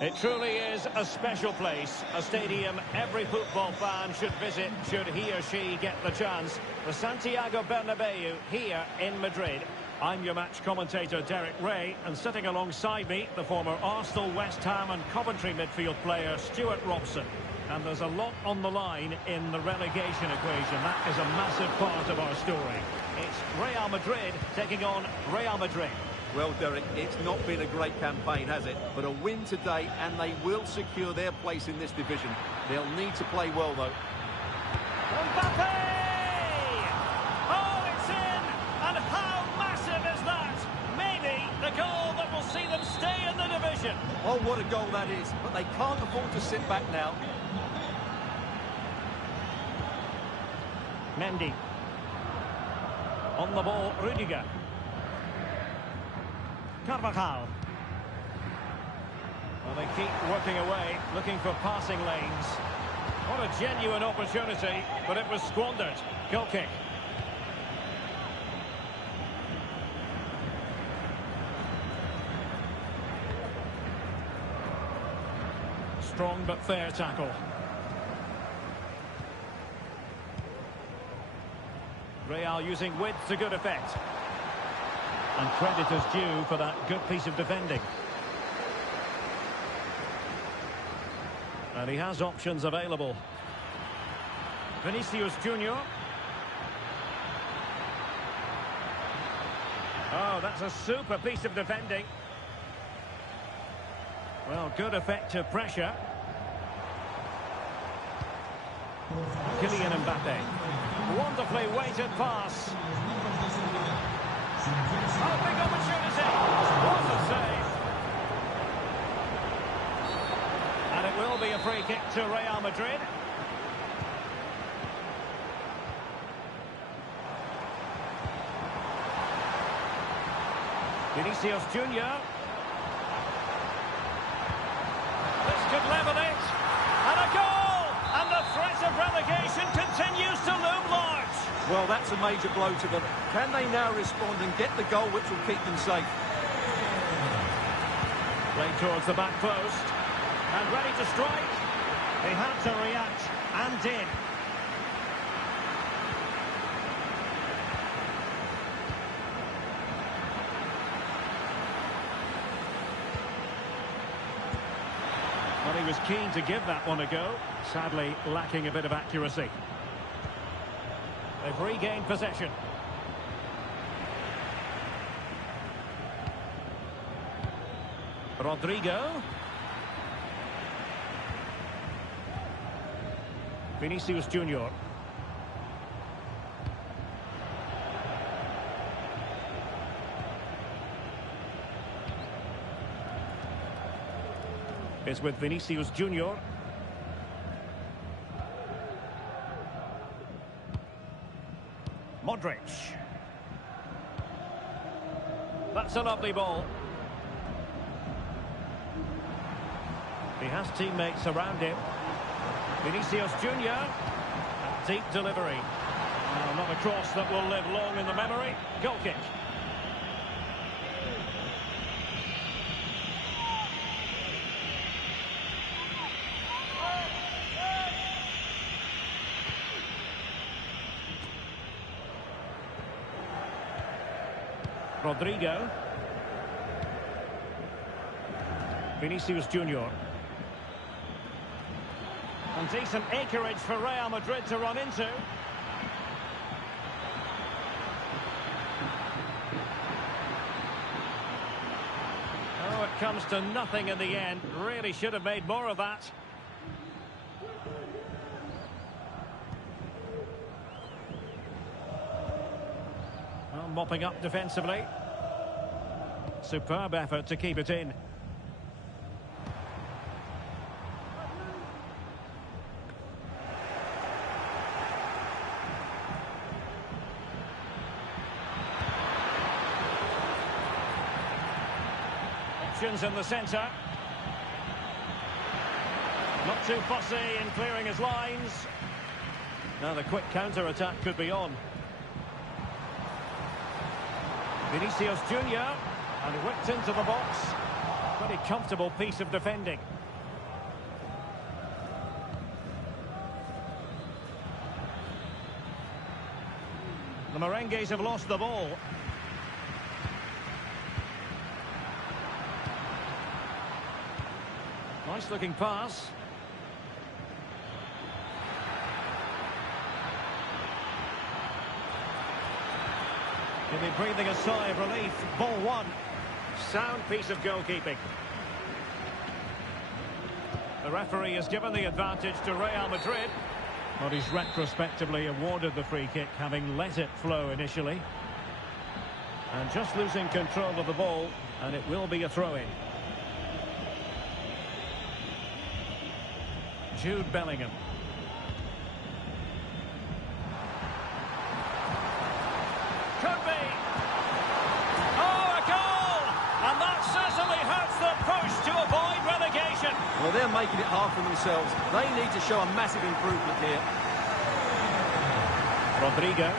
It truly is a special place, a stadium every football fan should visit should he or she get the chance. The Santiago Bernabeu here in Madrid. I'm your match commentator Derek Ray, and sitting alongside me, the former Arsenal, West Ham and Coventry midfield player Stuart Robson. And there's a lot on the line in the relegation equation. That is a massive part of our story. It's Real Madrid taking on Real Madrid. Well, Derek, it's not been a great campaign, has it? But a win today, and they will secure their place in this division. They'll need to play well, though. Mbappe! Oh, it's in! And how massive is that? Maybe the goal that will see them stay in the division. Oh, what a goal that is. But they can't afford to sit back now. Mendy. On the ball, Rudiger. Carvajal. Well, they keep working away, looking for passing lanes. What a genuine opportunity, but it was squandered. Goal kick. Strong but fair tackle. Real using width to good effect. And credit is due for that good piece of defending. And he has options available. Vinicius Junior. Oh, that's a super piece of defending. Well, good effective pressure. Kylian Mbappe. Wonderfully weighted pass. Oh, big opportunity. What a save. And it will be a free kick to Real Madrid. Vinicius Junior. This could level it. And a goal! And the threat of relegation continues to loom large. Well, that's a major blow to them. Can they now respond and get the goal which will keep them safe? Played towards the back post. And ready to strike. They had to react and did. Well, he was keen to give that one a go. Sadly, lacking a bit of accuracy. They've regained possession. Rodrigo. Vinicius Junior. It's with Vinicius Junior. Modric. That's a lovely ball. He has teammates around him. Vinicius Junior. A deep delivery. Well, not a cross that will live long in the memory. Goal kick. Rodrigo. Vinicius Junior. And decent acreage for Real Madrid to run into. Oh, it comes to nothing in the end. Really should have made more of that. Well, mopping up defensively. Superb effort to keep it in. Options in the centre. Not too fussy in clearing his lines. Now the quick counter-attack could be on. Vinicius Junior, and whipped into the box. Pretty comfortable piece of defending. The Merengues have lost the ball. Nice looking pass. He'll be breathing a sigh of relief. Ball one. Sound piece of goalkeeping. The referee has given the advantage to Real Madrid. But he's retrospectively awarded the free kick, having let it flow initially. And just losing control of the ball, and it will be a throw-in. Jude Bellingham. Could be. Oh, a goal! And that certainly hurts the push to avoid relegation. Well, they're making it hard for themselves. They need to show a massive improvement here. Rodrigo.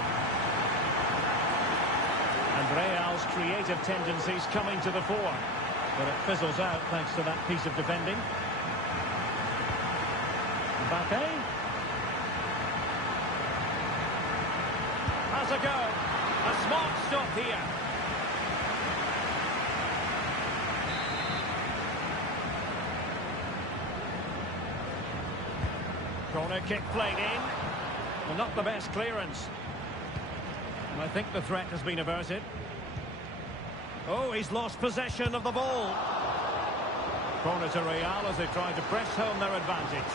And Real's creative tendencies coming to the fore. But it fizzles out thanks to that piece of defending. Mbappe. Has a go. A smart stop here. Corner kick played in. Well, not the best clearance. And I think the threat has been averted. Oh, he's lost possession of the ball. Corner to Real as they try to press home their advantage.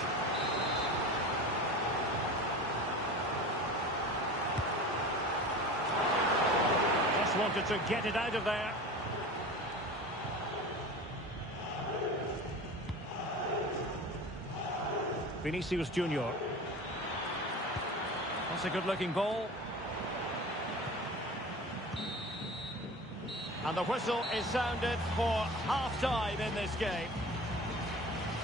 Just wanted to get it out of there. Vinicius Junior. That's a good-looking ball. And the whistle is sounded for half-time in this game.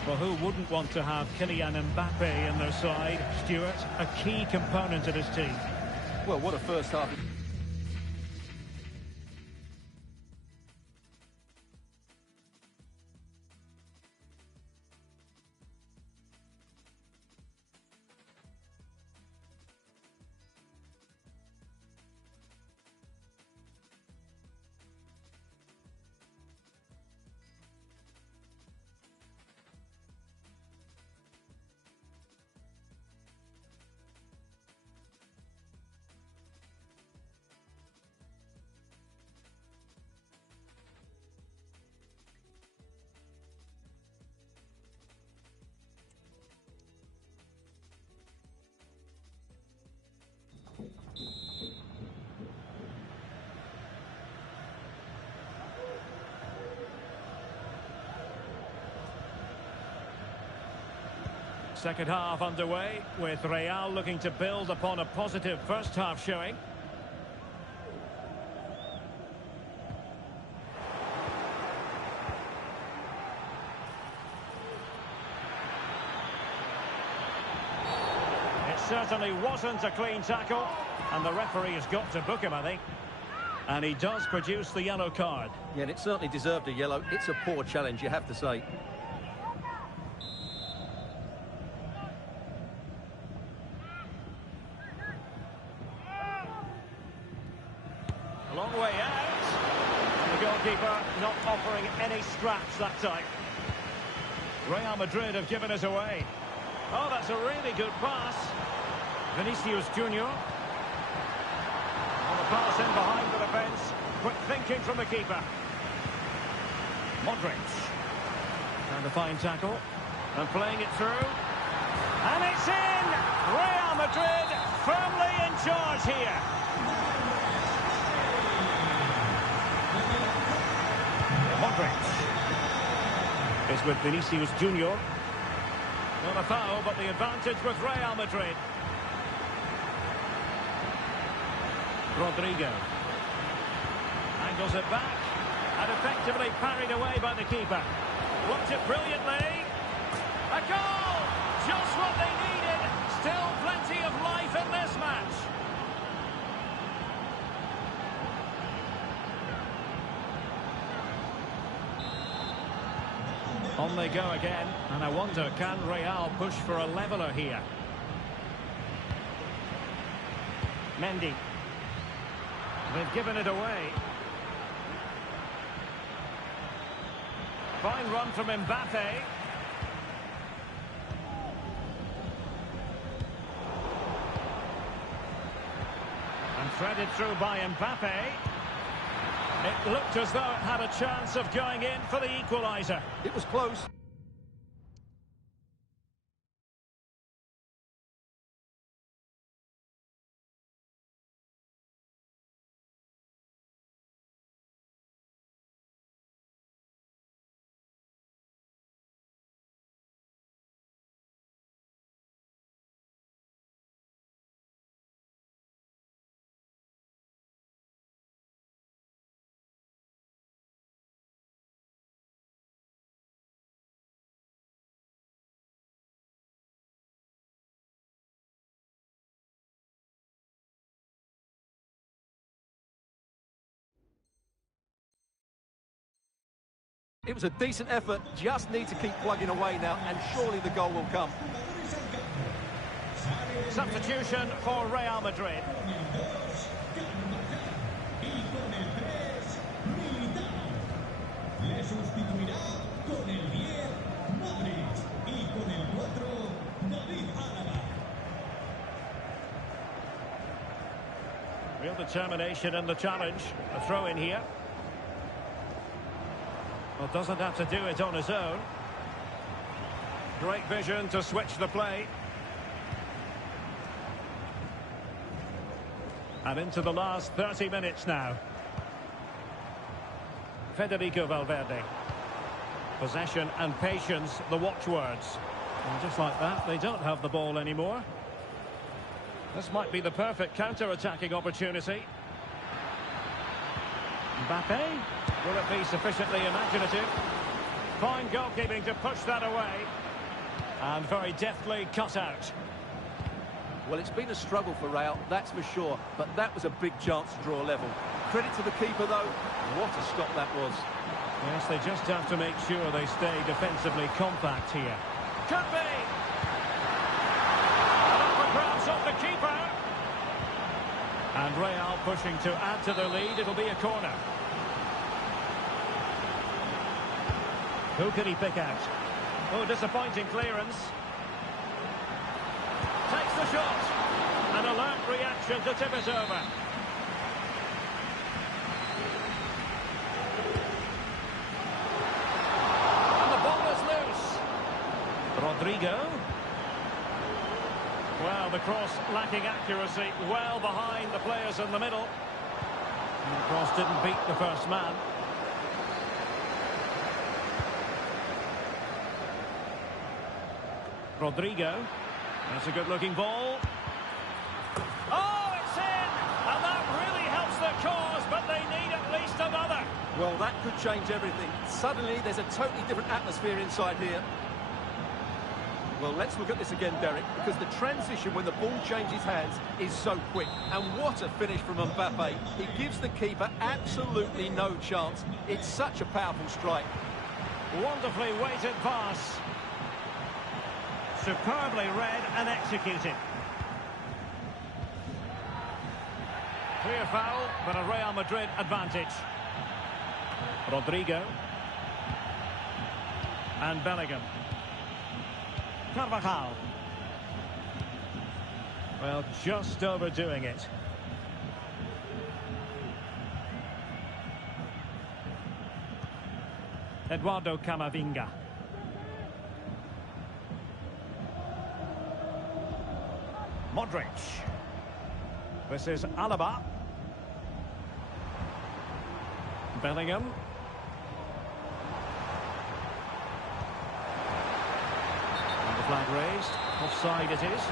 Well, who wouldn't want to have Kylian Mbappe in their side? Stuart, a key component of his team. Well, what a first half. Second half underway, with Real looking to build upon a positive first half showing. It certainly wasn't a clean tackle, and the referee has got to book him, I think. And he does produce the yellow card. Yeah, and it certainly deserved a yellow. It's a poor challenge, you have to say. A long way out. And the goalkeeper not offering any scraps that time. Real Madrid have given us away. Oh, that's a really good pass. Vinicius Junior. On the pass in behind the defence. Quick thinking from the keeper. Modric. Trying to find tackle. And playing it through. And it's in! Real Madrid firmly in charge here. Modric is with Vinicius Junior. Not a foul, but the advantage with Real Madrid. Rodrigo angles it back and effectively parried away by the keeper. Blocked it brilliantly. A goal! Just what they needed. Still plenty of life in this match. On they go again, and I wonder, can Real push for a leveller here? Mendy. They've given it away. Fine run from Mbappe. And threaded through by Mbappe. It looked as though it had a chance of going in for the equaliser. It was close. It was a decent effort, just need to keep plugging away now, and surely the goal will come. Substitution for Real Madrid. Real determination in the challenge. A throw in here. Well, doesn't have to do it on his own. Great vision to switch the play. And into the last 30 minutes now. Federico Valverde. Possession and patience, the watchwords. And just like that, they don't have the ball anymore. This might be the perfect counter-attacking opportunity. Mbappe. Will it be sufficiently imaginative? Fine goalkeeping to push that away. And very deftly cut out. Well, it's been a struggle for Real, that's for sure. But that was a big chance to draw level. Credit to the keeper, though. What a stop that was. Yes, they just have to make sure they stay defensively compact here. Could be! And up for grabs off the keeper. And Real pushing to add to the lead. It'll be a corner. Who can he pick out? Oh, disappointing clearance. Takes the shot. An alert reaction to tip it over. And the ball is loose. Rodrigo. Well, the cross lacking accuracy, well behind the players in the middle. And the cross didn't beat the first man. Rodrigo. That's a good-looking ball. Oh, it's in! And that really helps their cause, but they need at least another. Well, that could change everything. Suddenly, there's a totally different atmosphere inside here. Well, let's look at this again, Derek, because the transition when the ball changes hands is so quick. And what a finish from Mbappe. He gives the keeper absolutely no chance. It's such a powerful strike. Wonderfully weighted pass. Superbly read and executed. Clear foul, but a Real Madrid advantage. Rodrigo. And Bellingham. Carvajal. Well, just overdoing it. Eduardo Camavinga. Modric. This is Alaba. Bellingham. And the flag raised. Offside it is.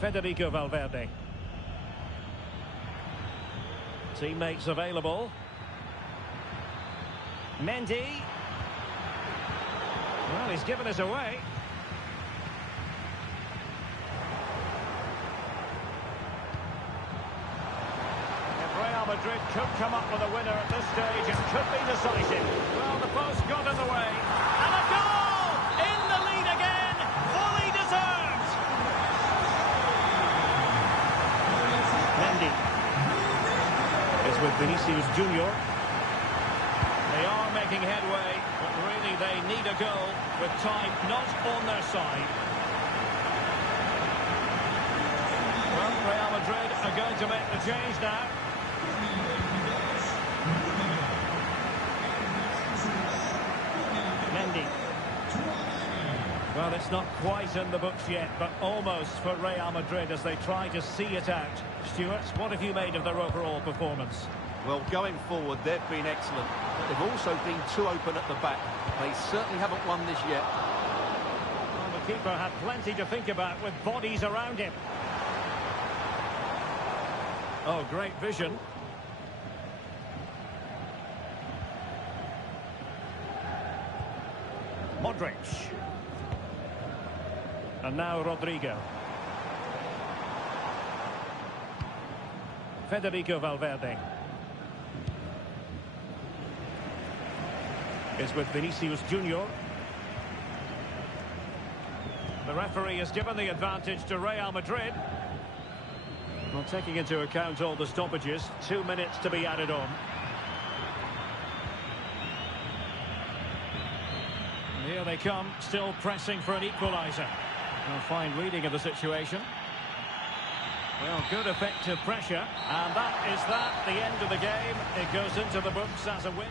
Federico Valverde. Teammates available. Mendy. Well, he's given us away. If Real Real Madrid could come up with a winner at this stage and could be decisive. Well, the post got in the way. And a goal! In the lead again, fully deserved. Mendy is with Vinicius Junior. They are making headway, but really they need a goal with time not on their side. Well, Real Madrid are going to make the change now. Mendy. Well, it's not quite in the books yet, but almost for Real Madrid as they try to see it out. Stuart, what have you made of their overall performance? Well, going forward, they've been excellent, but they've also been too open at the back. They certainly haven't won this yet. Well, the keeper had plenty to think about with bodies around him. Oh, great vision. Modric. And now Rodrigo. Federico Valverde is with Vinicius Junior. The referee has given the advantage to Real Madrid. Well, taking into account all the stoppages, 2 minutes to be added on. And here they come, still pressing for an equaliser. A fine reading of the situation. Well, good effective pressure, and that is that, the end of the game. It goes into the books as a win.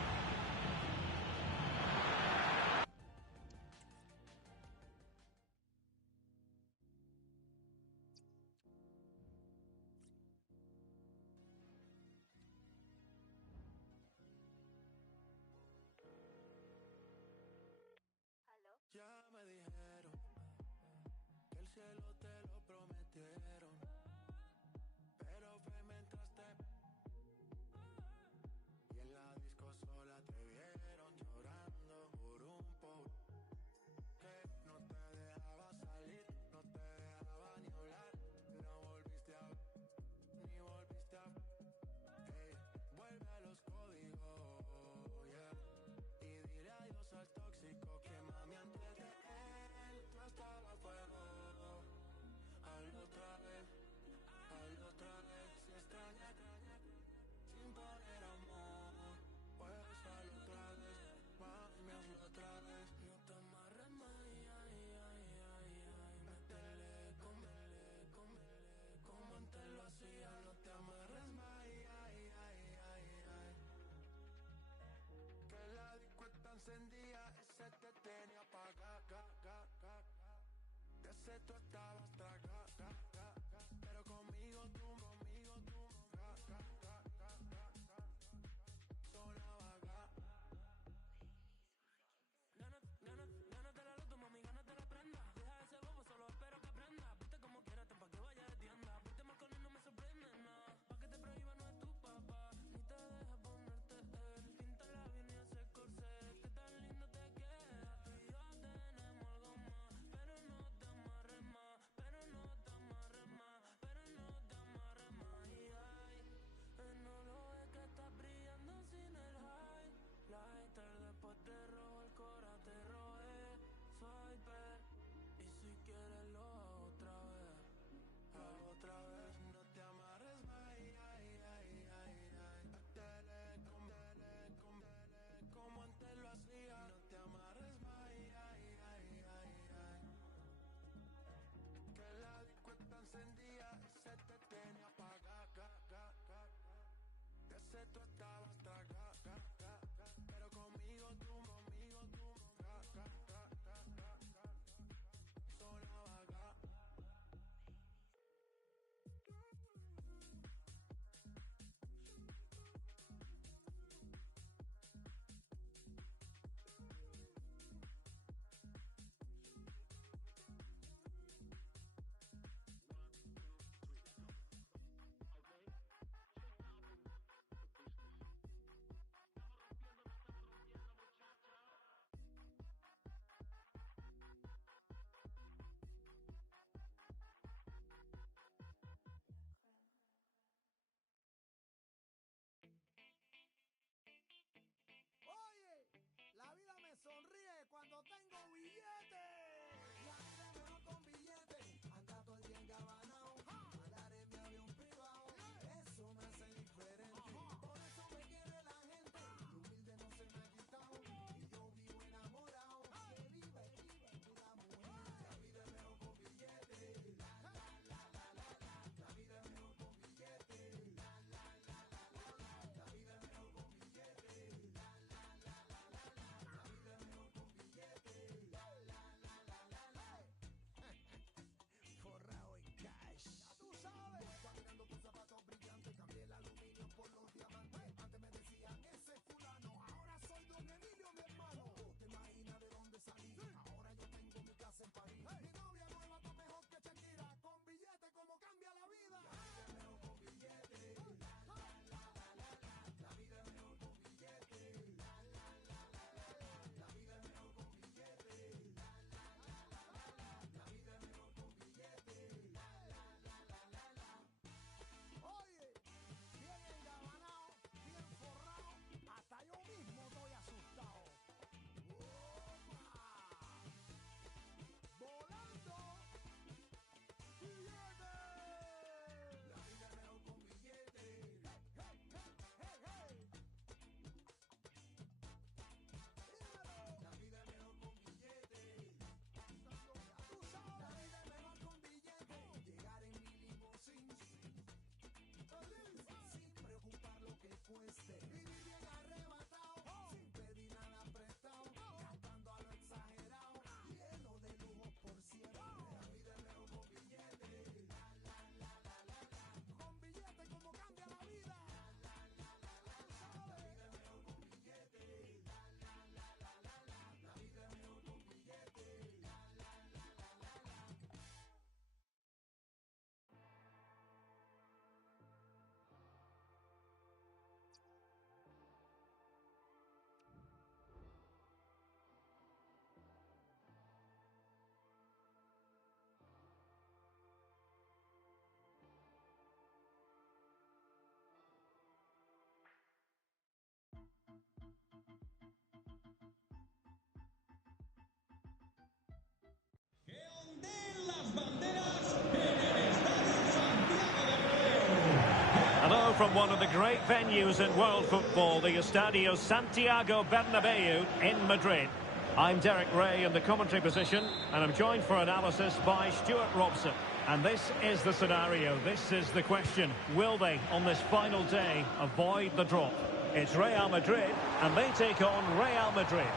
from one of the great venues in world football, the Estadio Santiago Bernabéu in Madrid. I'm Derek Ray in the commentary position, and I'm joined for analysis by Stuart Robson. And this is the scenario, this is the question. Will they, on this final day, avoid the drop? It's Real Madrid, and they take on Real Madrid.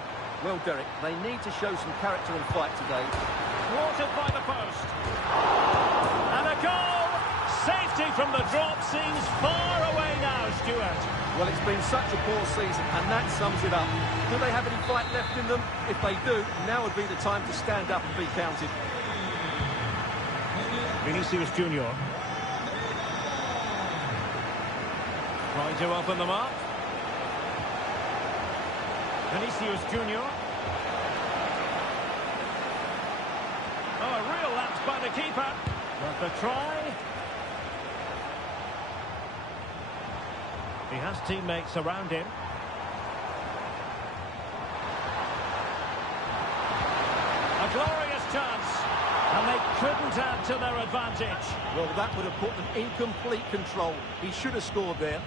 Well, Derek, they need to show some character and fight today. Thwarted by the post. And a goal! Safety from the drop seems far away now, Stuart. Well, it's been such a poor season, and that sums it up. Do they have any fight left in them? If they do, now would be the time to stand up and be counted. Vinicius Junior. Trying to open them up. Vinicius Junior. Oh, a real lapse by the keeper. But the try. He has teammates around him. A glorious chance. And they couldn't add to their advantage. Well, that would have put them in complete control. He should have scored there.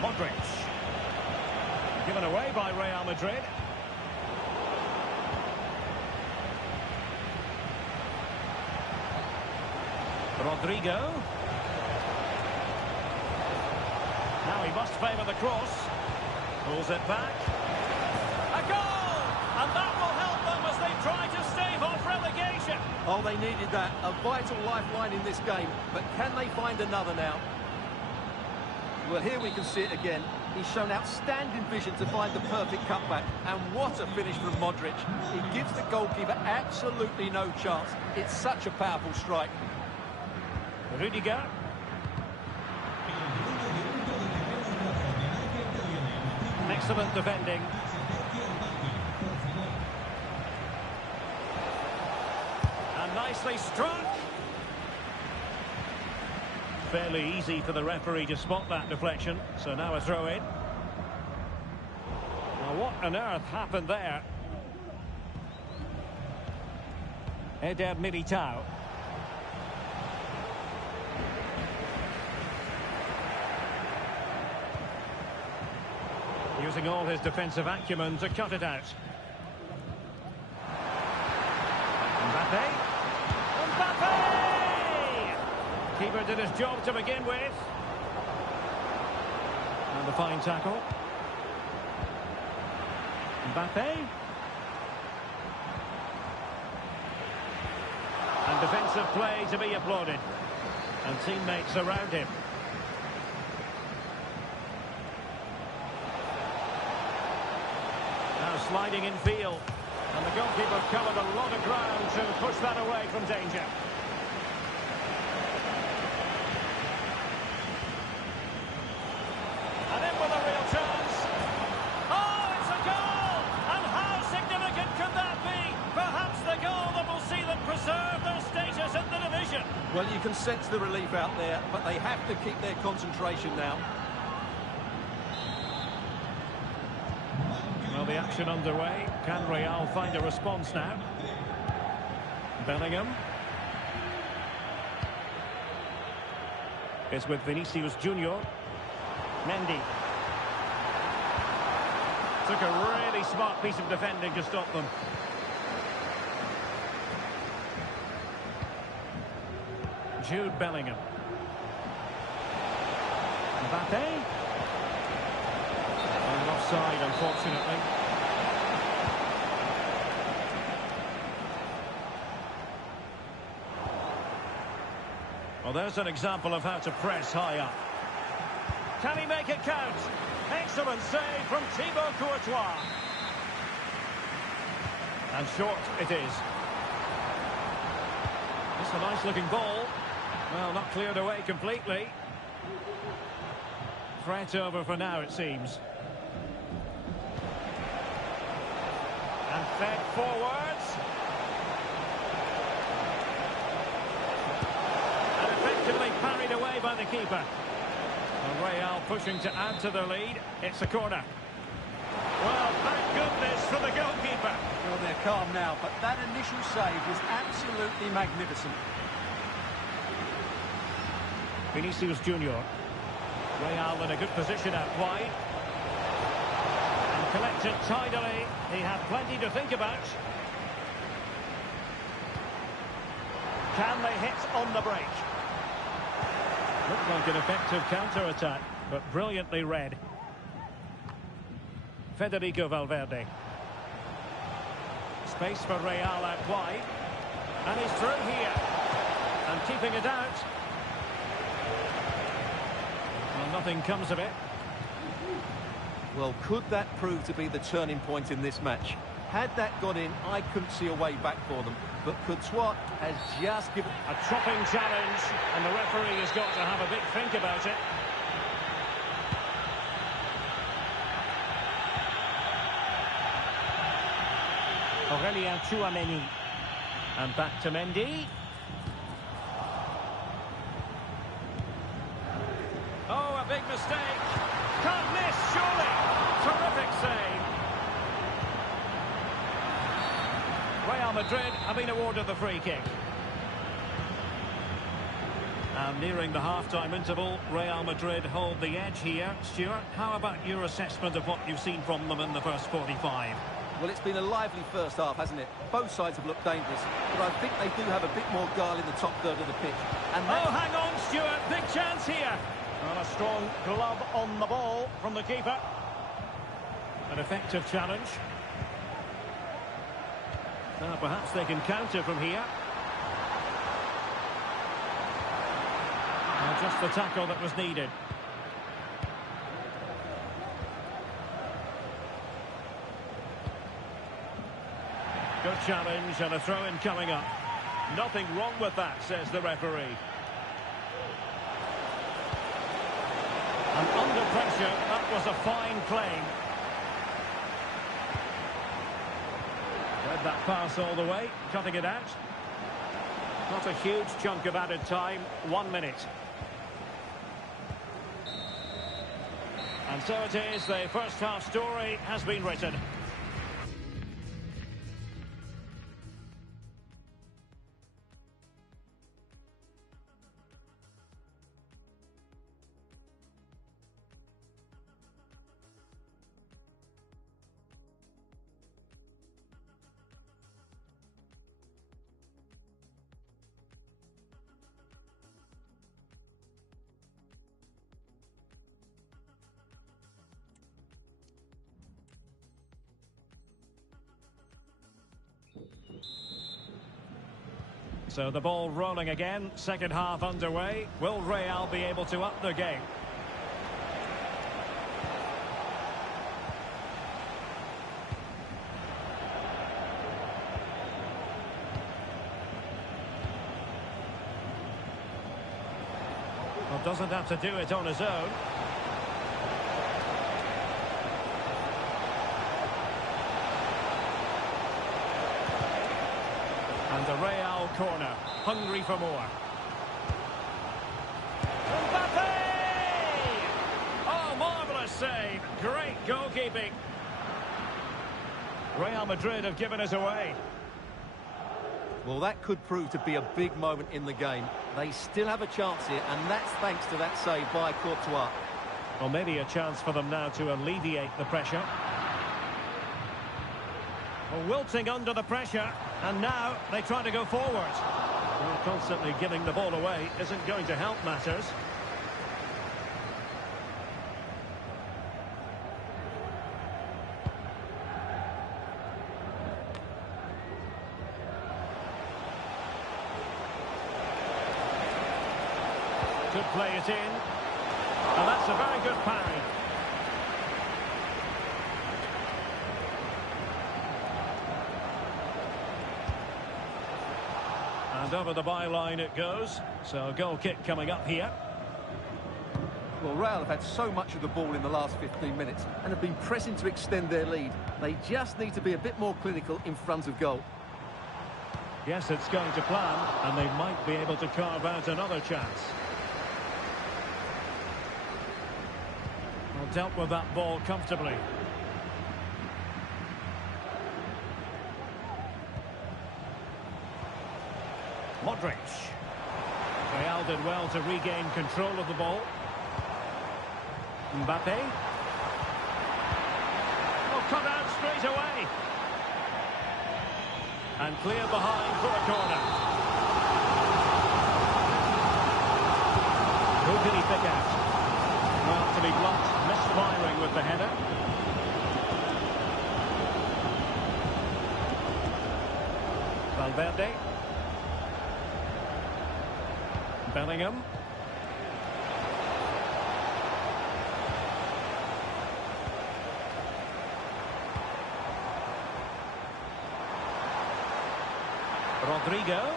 Modric. Given away by Real Madrid. Rodrigo. Now he must favour the cross. Pulls it back. A goal! And that will help them as they try to stave off relegation. Oh, they needed that. A vital lifeline in this game. But can they find another now? Well, here we can see it again. He's shown outstanding vision to find the perfect cutback. And what a finish from Modric. He gives the goalkeeper absolutely no chance. It's such a powerful strike. Rudiger. Excellent defending. And nicely struck. Fairly easy for the referee to spot that deflection. So now a throw in. Now what on earth happened there? Eder Militao. Using all his defensive acumen to cut it out. Mbappe. Mbappe! Keeper did his job to begin with. And the fine tackle. Mbappe. And defensive play to be applauded. And teammates around him. Now sliding in field. And the goalkeeper covered a lot of ground to push that away from danger. And in with a real chance. Oh, it's a goal! And how significant could that be? Perhaps the goal that will see them preserve their status in the division. Well, you can sense the relief out there, but they have to keep their concentration now. Well, the action underway. Can Real find a response now? Bellingham. It's with Vinicius Junior. Mendy. Took a really smart piece of defending to stop them. Jude Bellingham. Mbappe. And offside, unfortunately. Well, there's an example of how to press high up. Can he make it count? Excellent save from Thibaut Courtois. And short it is. It's a nice-looking ball. Well, not cleared away completely. Threat over for now, it seems. And fed forwards. And effectively parried away by the keeper. And Real pushing to add to their lead. It's a corner. Well, thank goodness for the goalkeeper. Well, they're calm now, but that initial save was absolutely magnificent. Vinicius Junior. Real in a good position out wide. And collected tidily. He had plenty to think about. Can they hit on the break? Looked like an effective counter-attack, but brilliantly read. Federico Valverde. Space for Real out wide. And he's through here. And keeping it out. Well, nothing comes of it. Well, could that prove to be the turning point in this match? Had that gone in, I couldn't see a way back for them. But Courtois has just given... A chopping challenge, and the referee has got to have a big think about it. Aurelien Tchouameni. And back to Mendy. Oh, a big mistake. Can't miss, surely. Terrific save. Real Madrid have been awarded the free kick. And nearing the half-time interval, Real Madrid hold the edge here. Stuart, how about your assessment of what you've seen from them in the first 45? Well, it's been a lively first half, hasn't it? Both sides have looked dangerous, but I think they do have a bit more guile in the top third of the pitch. And oh, hang on, Stuart. Big chance here. And a strong glove on the ball from the keeper. An effective challenge. Perhaps they can counter from here. Just the tackle that was needed. Good challenge and a throw-in coming up. Nothing wrong with that, says the referee. And under pressure, that was a fine claim. Read that pass all the way, cutting it out. Not a huge chunk of added time, 1 minute. And so it is, the first half story has been written. So the ball rolling again, second half underway. Will Real be able to up their game? Well, doesn't have to do it on his own. And the Real corner, hungry for more. Mbappe! Oh, marvellous save. Great goalkeeping. Real Madrid have given us away. Well, that could prove to be a big moment in the game. They still have a chance here, and that's thanks to that save by Courtois. Well, maybe a chance for them now to alleviate the pressure. Well, wilting under the pressure, and now they try to go forward. Well, constantly giving the ball away isn't going to help matters. Could play it in. And that's a very good parry. And over the byline it goes. So a goal kick coming up here. Well, Real have had so much of the ball in the last 15 minutes and have been pressing to extend their lead. They just need to be a bit more clinical in front of goal. Yes, it's going to plan, and they might be able to carve out another chance. Well, dealt with that ball comfortably. Modric. Real Kanal did well to regain control of the ball. Mbappe. Oh, cut out straight away. And cleared behind for a corner. Who did he pick out? Well, to be blunt, misfiring with the header. Valverde. Bellingham. Rodrigo.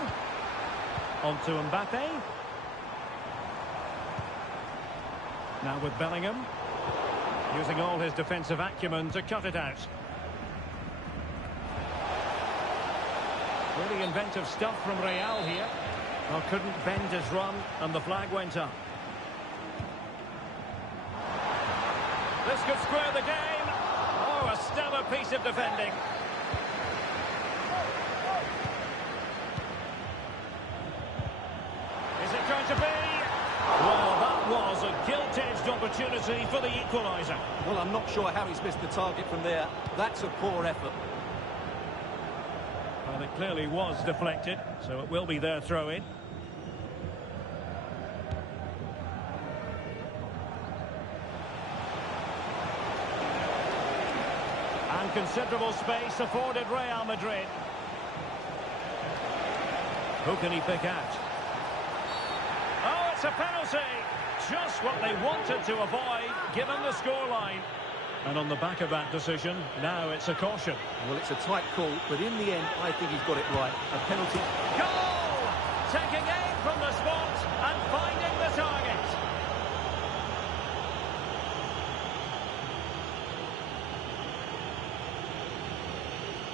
On to Mbappe. Now with Bellingham. Using all his defensive acumen to cut it out. Really inventive stuff from Real here. Well, couldn't bend his run, and the flag went up. This could square the game. Oh, a stellar piece of defending. Is it going to be? Well, that was a gilt-edged opportunity for the equaliser. Well, I'm not sure how he's missed the target from there. That's a poor effort. Well, it clearly was deflected, so it will be their throw-in. And considerable space afforded Real Madrid. Who can he pick out? Oh, it's a penalty! Just what they wanted to avoid, given the scoreline. And on the back of that decision, now it's a caution. Well, it's a tight call, but in the end, I think he's got it right. A penalty. Goal! Taking aim from the spot and finding the target.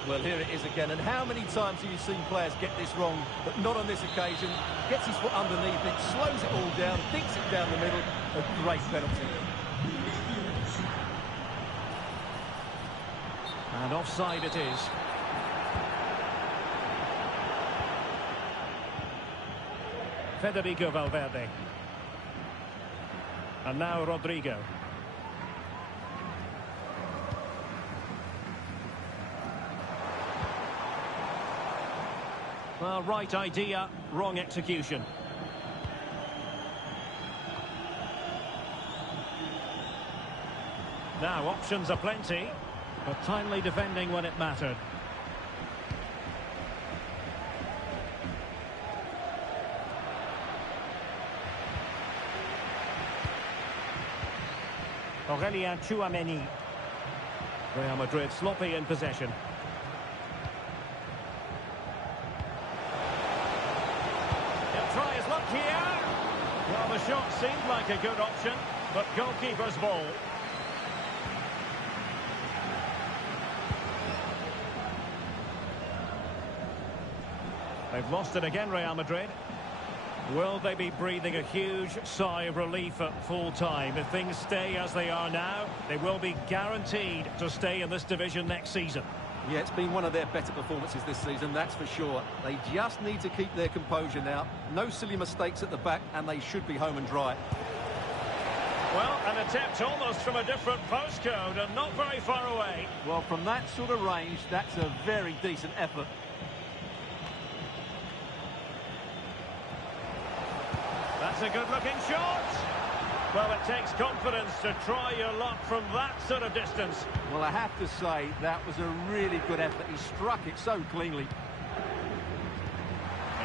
Well, here it is again. And how many times have you seen players get this wrong, but not on this occasion? Gets his foot underneath it, slows it all down, dinks it down the middle. A great penalty. And offside it is. Federico Valverde. And now Rodrigo. Well, right idea, wrong execution. Now, options are plenty. But timely defending when it mattered. Aurelien Tchouameni. Real Madrid sloppy in possession. He'll try his luck here. Well, the shot seemed like a good option, but goalkeeper's ball. They've lost it again, Real Madrid. Will they be breathing a huge sigh of relief at full time? If things stay as they are now, they will be guaranteed to stay in this division next season. Yeah, it's been one of their better performances this season, that's for sure. They just need to keep their composure now. No silly mistakes at the back, and they should be home and dry. Well, an attempt almost from a different postcode and not very far away. Well, from that sort of range, that's a very decent effort. That's a good-looking shot. Well, it takes confidence to try your luck from that sort of distance. Well, I have to say, that was a really good effort. He struck it so cleanly.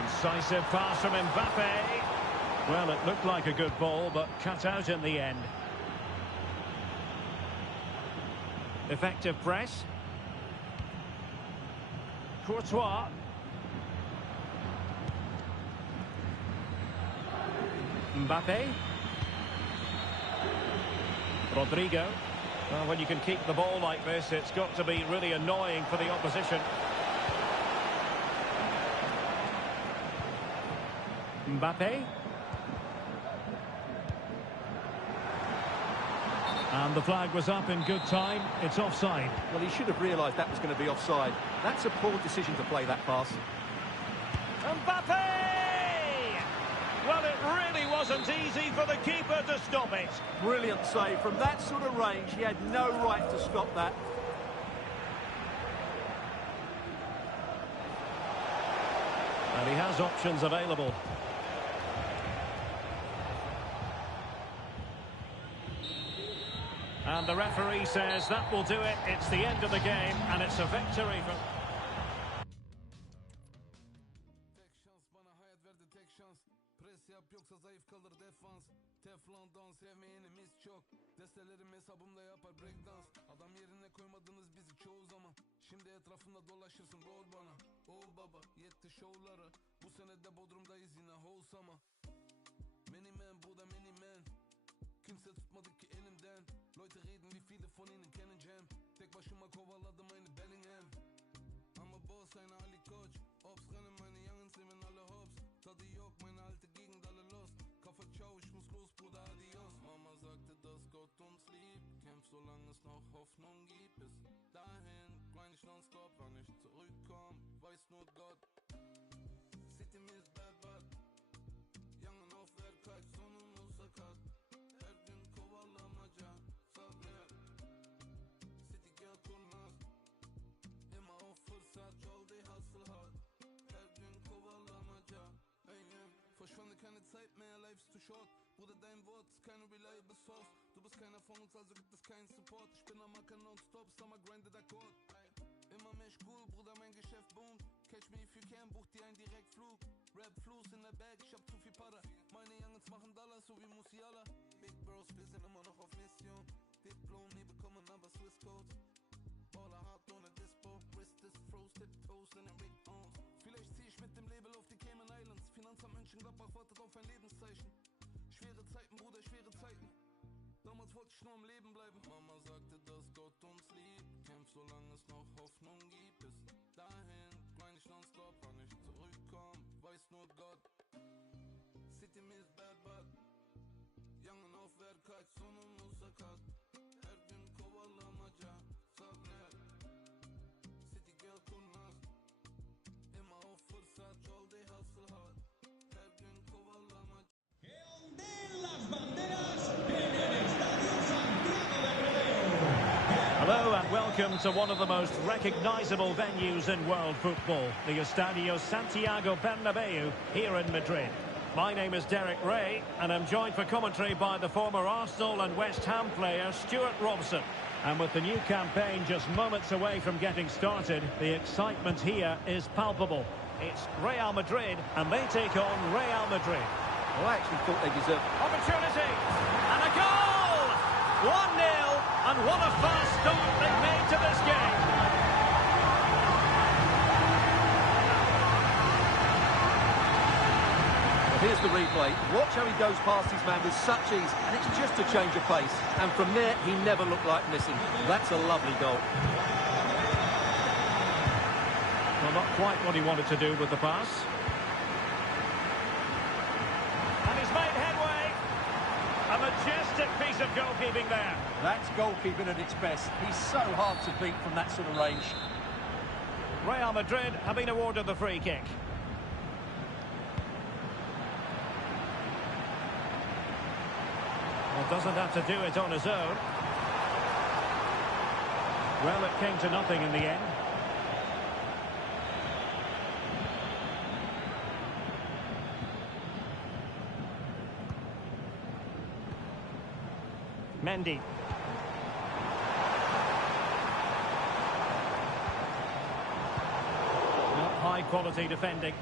Incisive pass from Mbappe. Well, it looked like a good ball, but cut out in the end. Effective press. Courtois. Mbappe. Rodrigo. Well, when you can keep the ball like this, it's got to be really annoying for the opposition. Mbappe. And the flag was up in good time. It's offside. Well, he should have realised that was going to be offside. That's a poor decision to play that pass. Mbappe! Well, it really wasn't easy for the keeper to stop it. Brilliant save. From that sort of range, he had no right to stop that. And he has options available. And the referee says that will do it. It's the end of the game, and it's a victory for... Destelerimi hesabımda yapar breakdance. Adam yerine koymadınız bizi çoğu zaman. Şimdi etrafımda dolaşırsın rol bana. Oh baba yetti şovlara. Bu sene de Bodrum'dayız yine wholesome. Many man bu da many man. Kimse tutmadı ki elimden. Leute reden wie viele von ihnen kennen Jam. Tek başıma kovaladım aynı Bellingham. Ama boss eine Ali Koç. Ops rennen meine Youngens nehmen alle hops. Tadı yok meine alte Gegend alle los. Kaffee ciao ich muss los Bruder adios. Mama sagte dass Gott uns liebt. Kämpf solange es noch Hoffnung gibt. Bis dahin grind ich nonstop. Wann ich zurückkomm weiß nur Gott. City mir ist bad bad. Yangen auf Werkheit sonu musakat. Her gün kovalamaca. Sabret. City gel kurnaz. Immer auf fırsat yol die hustle hard. Her gün kovalamaca. Aynen. Verschwende keine Zeit mehr, life is too short. Bruder, dein Wort ist keine reliable source. Du bist keiner von uns, also gibt es keinen Support. Ich bin am Acker nonstop, Summer grinded Akkord. Immer mehr Schul, Bruder, mein Geschäft boomt. Catch me if you can, buch dir einen Direktflug. Rap Fluss in der Bag, ich hab zu viel Pada. Meine Youngins machen Dollar, so wie Musiala. Big Bros, wir sind immer noch auf Mission. Diplom, nie bekommen, aber Swiss Codes. Baller hart ohne Dispo. Wrist ist froze, Tiptoes in den Big Bones. Vielleicht zieh ich mit dem Label auf die Cayman Islands. Finanzamt Mönchengladbach wartet auf ein Lebenszeichen. Schwere Zeiten, Bruder, schwere Zeiten. Damals wollte ich nur am Leben bleiben. Mama sagte, dass Gott uns liebt. Kämpf solange es noch Hoffnung gibt. Bis dahin grind ich nonstop. Wann ich zurückkomm, weiß nur Gott. City mir ist bad bad. Yangen auf Werkheit, sonu musakat. Her gün kovalamaca. Sabret. City gel kurnaz. Immer auf fırsat yol die hustle hard. Her gün kovalamaca. Hello and welcome to one of the most recognisable venues in world football, the Estadio Santiago Bernabeu here in Madrid. My name is Derek Ray and I'm joined for commentary by the former Arsenal and West Ham player Stuart Robson. And with the new campaign just moments away from getting started, the excitement here is palpable. It's Real Madrid and they take on Real Madrid. Well, I actually thought they deserved... Opportunity! And a goal! 1-0, and what a fast start they've made to this game. Well, here's the replay. Watch how he goes past his man with such ease, and it's just a change of pace. And from there, he never looked like missing. That's a lovely goal. Well, not quite what he wanted to do with the pass. A majestic piece of goalkeeping there. That's goalkeeping at its best. He's so hard to beat from that sort of range. Real Madrid have been awarded the free kick. Well, doesn't have to do it on his own. Well, it came to nothing in the end. Mendy. Not high quality defending.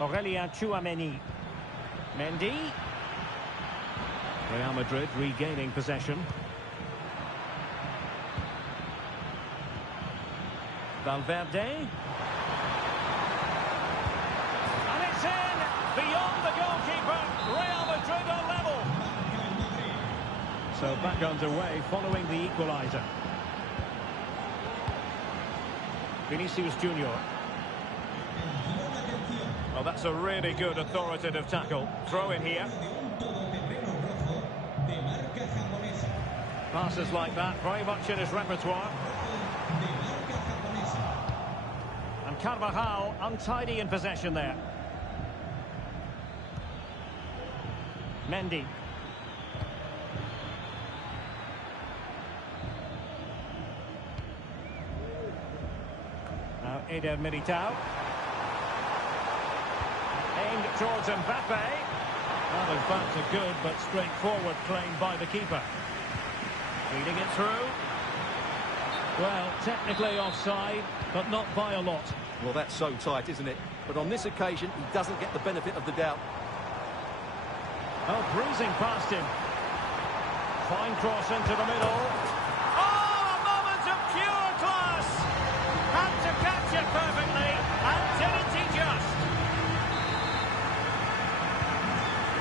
Aurelien Tchouameni. Mendy. Real Madrid regaining possession. Valverde. And it's in! Beyond the goalkeeper, Real Madrid are level. So back underway following the equaliser. Vinicius Junior. Well, that's a really good authoritative tackle. Throw in here. Passes like that, very much in his repertoire. And Carvajal untidy in possession there. Mendy. Now Eder Militao. Aimed towards Mbappe. Well, in fact, a good but straightforward claim by the keeper. Feeding it through. Well, technically offside, but not by a lot. Well, that's so tight, isn't it? But on this occasion, he doesn't get the benefit of the doubt. Oh, breezing past him. Fine cross into the middle. Oh, a moment of pure class! Had to catch it perfectly, and didn't he just?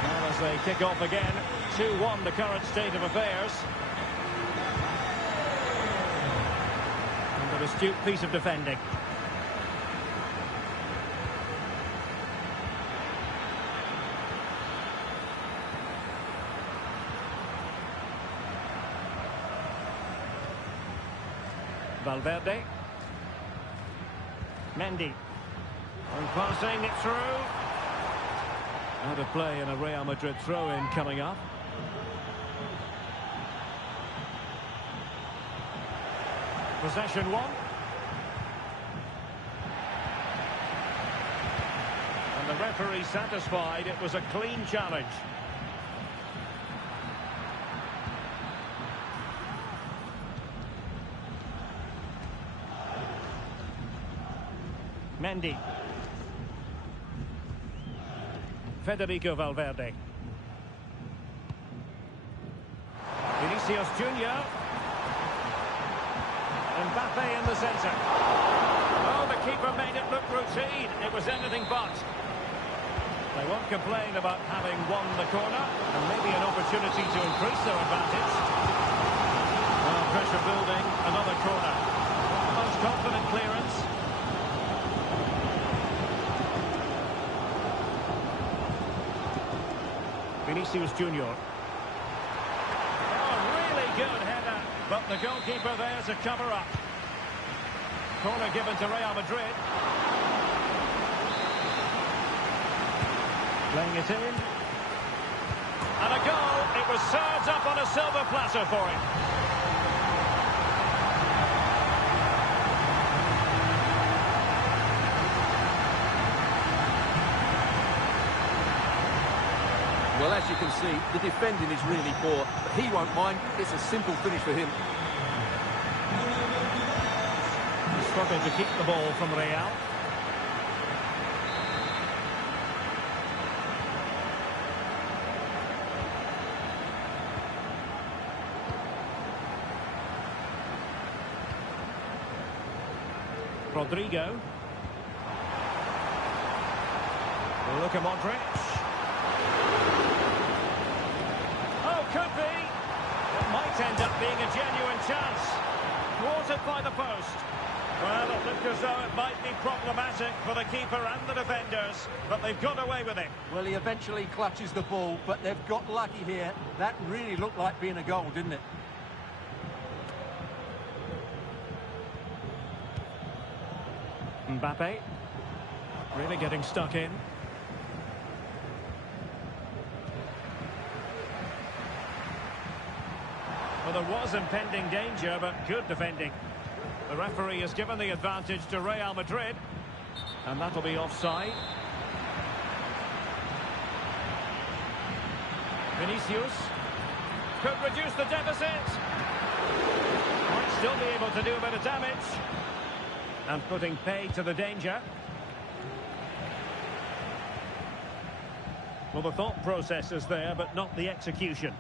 Well, as they kick off again, 2-1 the current state of affairs. And an astute piece of defending. Valverde. Mendy. And passing it through. Out of play and a Real Madrid throw-in coming up. Possession one. And the referee satisfied it was a clean challenge. Mendy. Federico Valverde. Vinicius Junior. Mbappe in the centre. Oh, the keeper made it look routine. It was anything but. They won't complain about having won the corner, and maybe an opportunity to increase their advantage. Well, pressure building, another corner. Most confident clearance. Vinicius Junior. Oh, really good header, but the goalkeeper there to cover up. Corner given to Real Madrid. Playing it in. And a goal. It was served up on a silver platter for him. Well, as you can see, the defending is really poor, but he won't mind. It's a simple finish for him. He struggled to keep the ball from Real. Rodrigo. Luka Modric. Could be. It might end up being a genuine chance. Thwarted by the post. Well, it looked as though it might be problematic for the keeper and the defenders, but they've got away with it. Well, he eventually clutches the ball, but they've got lucky here. That really looked like being a goal, didn't it? Mbappe. Really getting stuck in. Well, there was impending danger, but good defending. The referee has given the advantage to Real Madrid, and that'll be offside. Vinicius could reduce the deficit. Might still be able to do a bit of damage. And putting pay to the danger. Well, the thought process is there, but not the execution.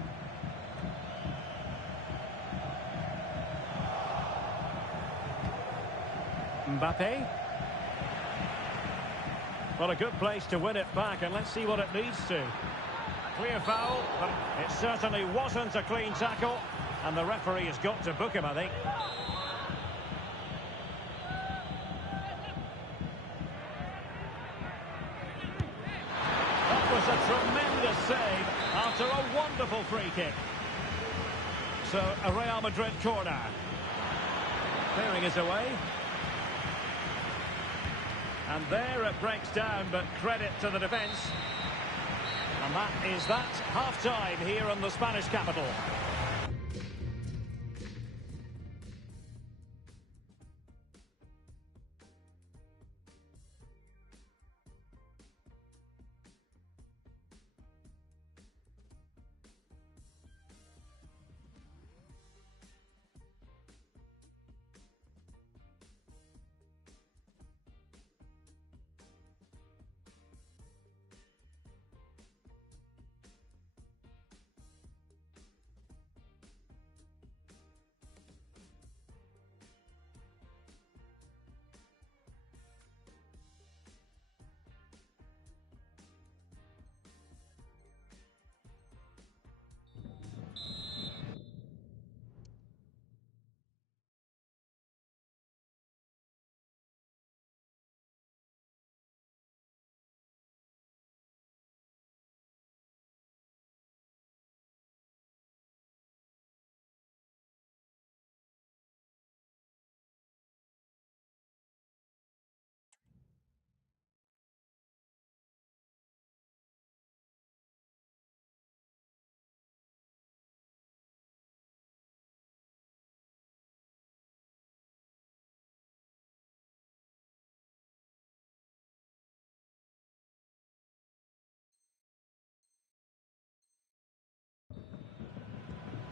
Mbappe. Well, a good place to win it back, and let's see what it leads to. Clear foul, but it certainly wasn't a clean tackle, and the referee has got to book him, I think. That was a tremendous save after a wonderful free kick. So, a Real Madrid corner. Clearing is away. And there it breaks down, but credit to the defence. And that is that. Half-time here in the Spanish capital.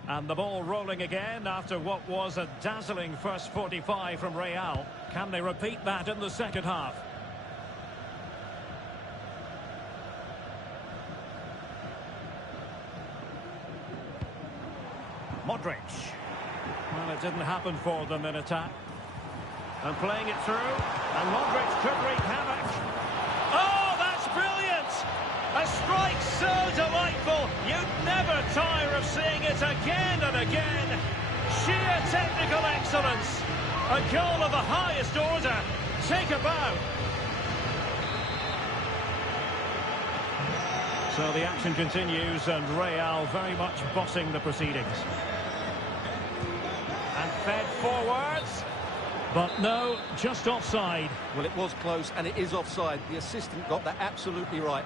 And the ball rolling again after what was a dazzling first 45 from Real. Can they repeat that in the second half? Modric. Well, it didn't happen for them in attack. And playing it through. And Modric could wreak havoc. Oh, that's brilliant! A strike so delightful, you'd never tire of seeing it again and again. Sheer technical excellence. A goal of the highest order. Take a bow. So the action continues and Real very much bossing the proceedings. And fed forwards. But no, just offside. Well, it was close and it is offside. The assistant got that absolutely right.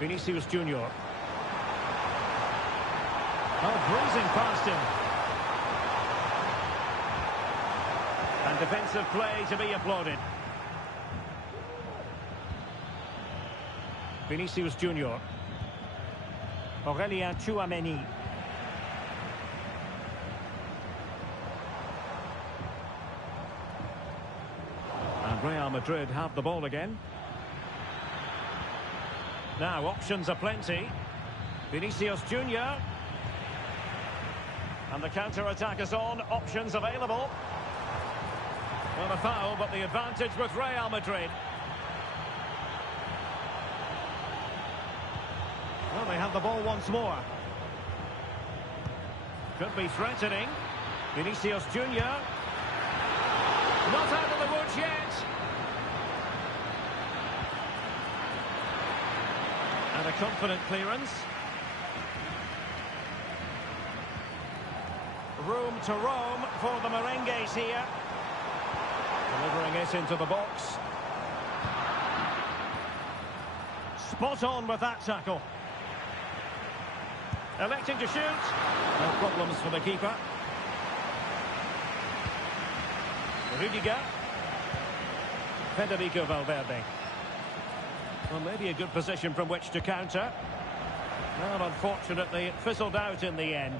Vinicius Junior. Oh, breezing past him. And defensive play to be applauded. Vinicius Junior. Aurélien Tchouameni. And Real Madrid have the ball again. Now, options are plenty. Vinicius Junior. And the counter-attack is on. Options available. Well, a foul, but the advantage with Real Madrid. Well, they have the ball once more. Could be threatening. Vinicius Junior. Not out of the woods yet. And a confident clearance. Room to roam for the Merengues here. Delivering it into the box. Spot on with that tackle. Electing to shoot. No problems for the keeper. Rudiger. Federico Valverde. Well, maybe a good position from which to counter. Well, unfortunately, it fizzled out in the end.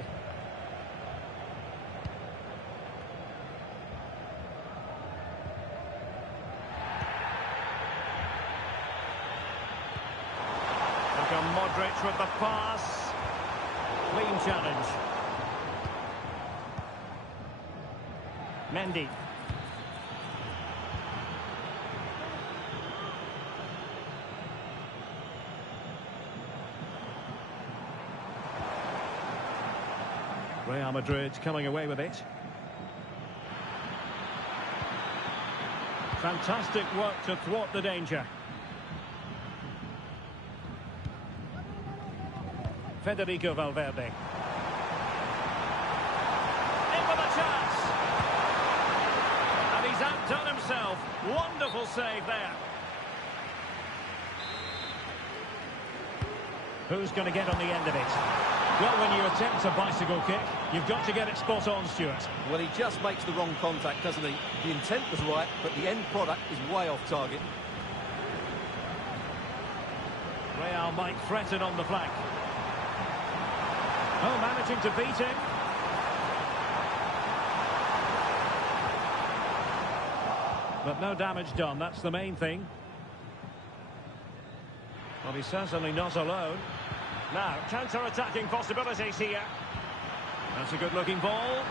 Luka Modric with the pass. Clean challenge. Mendy. Real Madrid coming away with it. Fantastic work to thwart the danger. Federico Valverde. In with a chance. And he's outdone himself. Wonderful save there. Who's going to get on the end of it? Well, when you attempt a bicycle kick, you've got to get it spot on, Stuart. Well, he just makes the wrong contact, doesn't he? The intent was right, but the end product is way off target. Real might threaten on the flank. Oh, managing to beat him. But no damage done, that's the main thing. Well, he's certainly not alone. Now, counter-attacking possibilities here. That's a good-looking ball.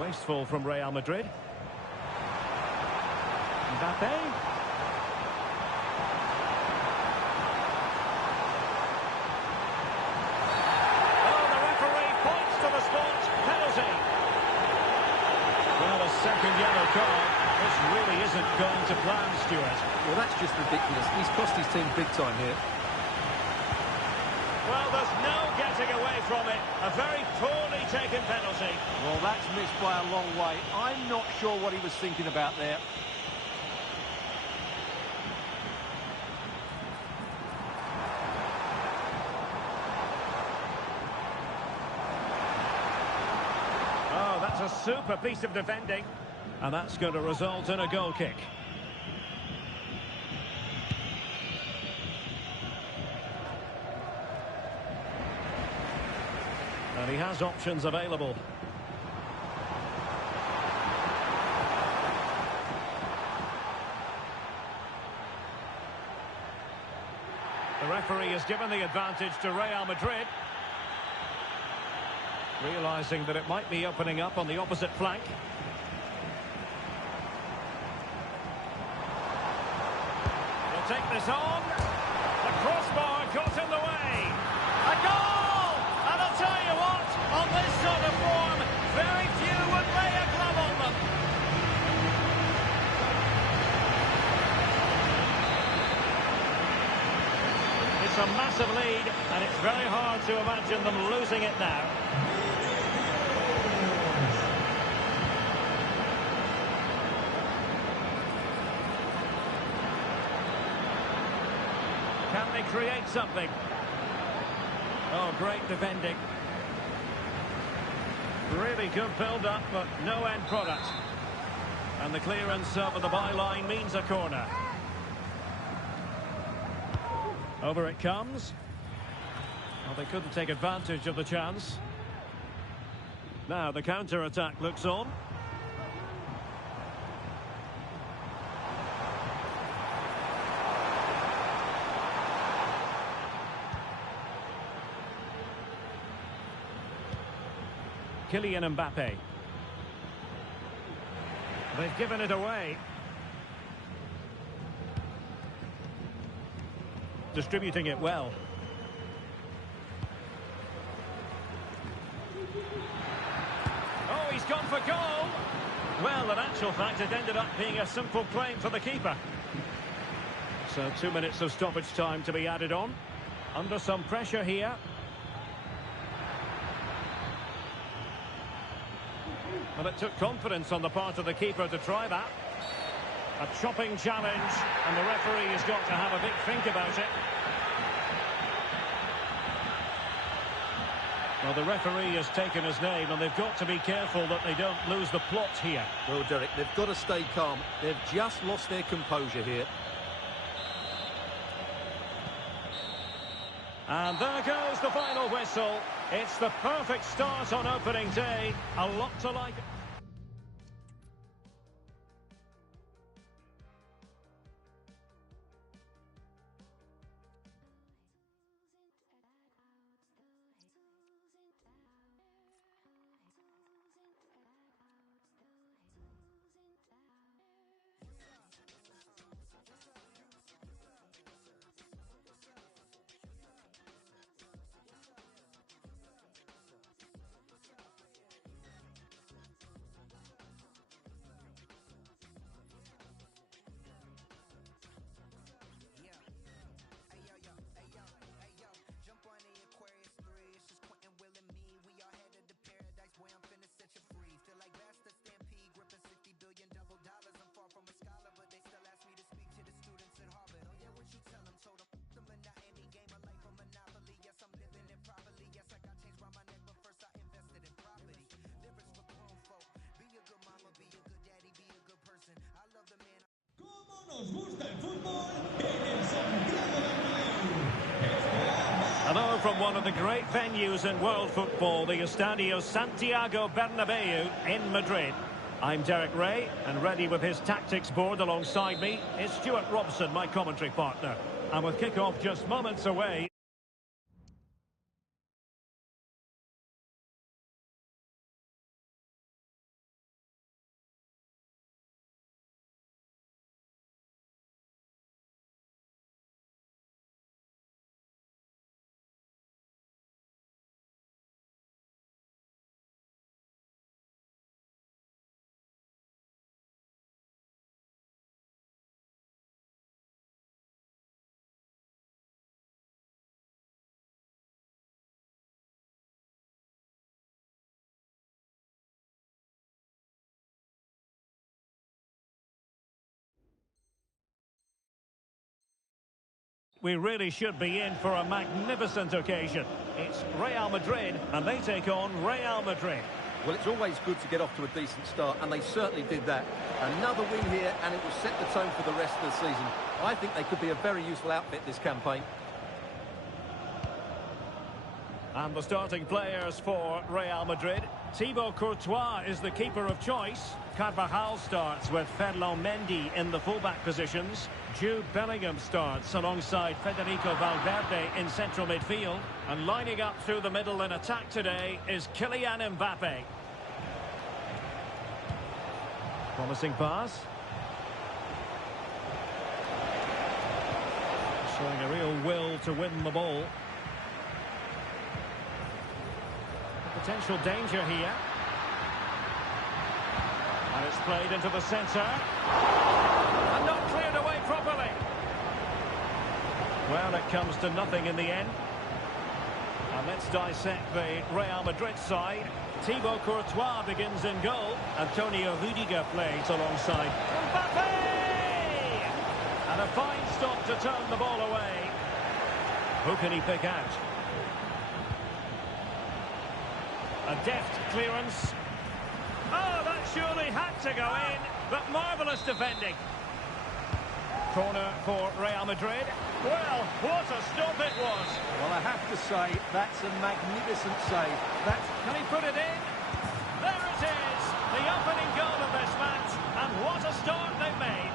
Wasteful from Real Madrid. Mbappe. Oh, the referee points to the spot. Penalty. Well, a second yellow card. This really isn't going to plan, Stuart. Well, that's just ridiculous. He's cost his team big time here. Well, there's no getting away from it. A very poorly taken penalty. Well, that's missed by a long way. I'm not sure what he was thinking about there. Oh, that's a super piece of defending. And that's going to result in a goal kick. And he has options available. The referee has given the advantage to Real Madrid. Realising that it might be opening up on the opposite flank. They'll take this on. The crossbar got in the way. A goal! And I'll tell you what, on this sort of form, very few would lay a glove on them. It's a massive lead, and it's very hard to imagine them losing it now. Can they create something? Oh, great defending. Really good build-up, but no end product. And the clearance over the byline means a corner. Over it comes. Well, they couldn't take advantage of the chance. Now the counter-attack looks on. Kylian Mbappe. They've given it away. Distributing it well. Oh, he's gone for goal. Well, in actual fact, it ended up being a simple claim for the keeper. So 2 minutes of stoppage time to be added on. Under some pressure here. Well, it took confidence on the part of the keeper to try that. A chopping challenge, and the referee has got to have a big think about it. Well, the referee has taken his name, and they've got to be careful that they don't lose the plot here. Well, Derek, they've got to stay calm. They've just lost their composure here. And there goes the final whistle. It's the perfect start on opening day. A lot to like. Nos gusta el fútbol en el Santiago Bernabéu. Hello from one of the great venues in world football, the Estadio Santiago Bernabéu in Madrid. I'm Derek Ray, and ready with his tactics board alongside me is Stuart Robson, my commentary partner. And with kick-off just moments away... We really should be in for a magnificent occasion. It's Real Madrid, and they take on Real Madrid. Well, it's always good to get off to a decent start, and they certainly did that. Another win here, and it will set the tone for the rest of the season. I think they could be a very useful outfit this campaign. And the starting players for Real Madrid. Thibaut Courtois is the keeper of choice. Carvajal starts with Ferland Mendy in the fullback positions. Jude Bellingham starts alongside Federico Valverde in central midfield. And lining up through the middle in attack today is Kylian Mbappe. Promising pass. Showing a real will to win the ball. Potential danger here. And it's played into the centre. And not cleared away properly. Well, it comes to nothing in the end. And let's dissect the Real Madrid side. Thibaut Courtois begins in goal. Antonio Rudiger plays alongside Mbappe! And a fine stop to turn the ball away. Who can he pick out? A deft clearance. Oh, that surely had to go in, but marvellous defending. Corner for Real Madrid. Well, what a stop it was. Well, I have to say, that's a magnificent save. Can he put it in? There it is, the opening goal of this match, and what a start they've made.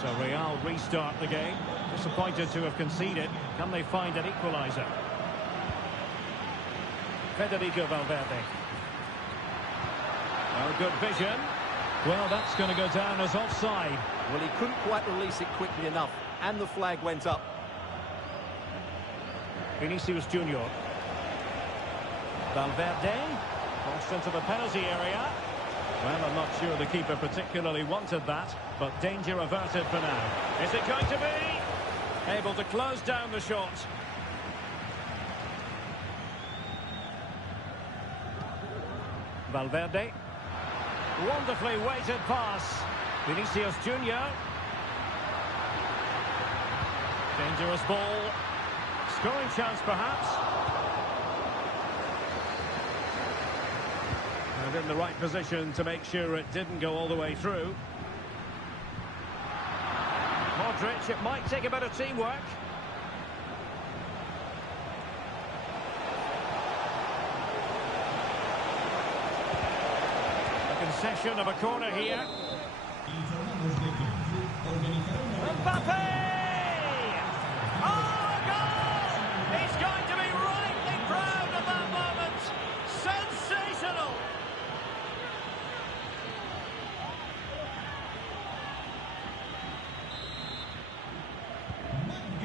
So Real restart the game. Disappointed to have conceded. Can they find an equaliser? Federico Valverde. Oh, good vision. Well, that's going to go down as offside. Well, he couldn't quite release it quickly enough, and the flag went up. Vinicius Junior. Valverde. Crossed into the penalty area. Well, I'm not sure the keeper particularly wanted that, but danger averted for now. Is it going to be? Able to close down the shot. Valverde. Wonderfully weighted pass. Vinicius Junior. Dangerous ball. Scoring chance perhaps. And in the right position to make sure it didn't go all the way through. Modric, it might take a bit of teamwork. A concession of a corner here. Mbappe! Oh, goal! He's going to be rightly proud of that moment. Sensational!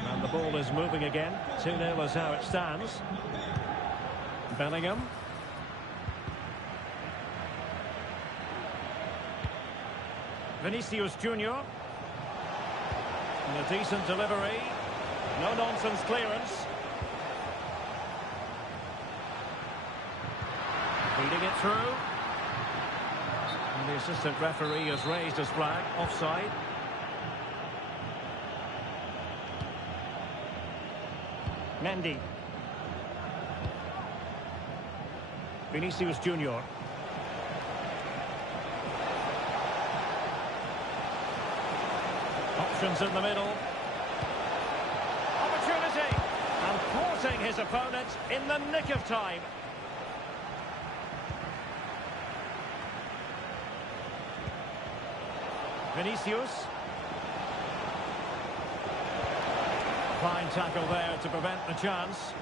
And the ball is moving again. 2-0 is how it stands. Bellingham. Vinicius Junior. And a decent delivery. No-nonsense clearance. Feeding it through. And the assistant referee has raised his flag. Offside. Mendy. Vinicius Junior. Options in the middle. Opportunity. And thwarting his opponent in the nick of time. Vinicius. Fine tackle there to prevent the chance.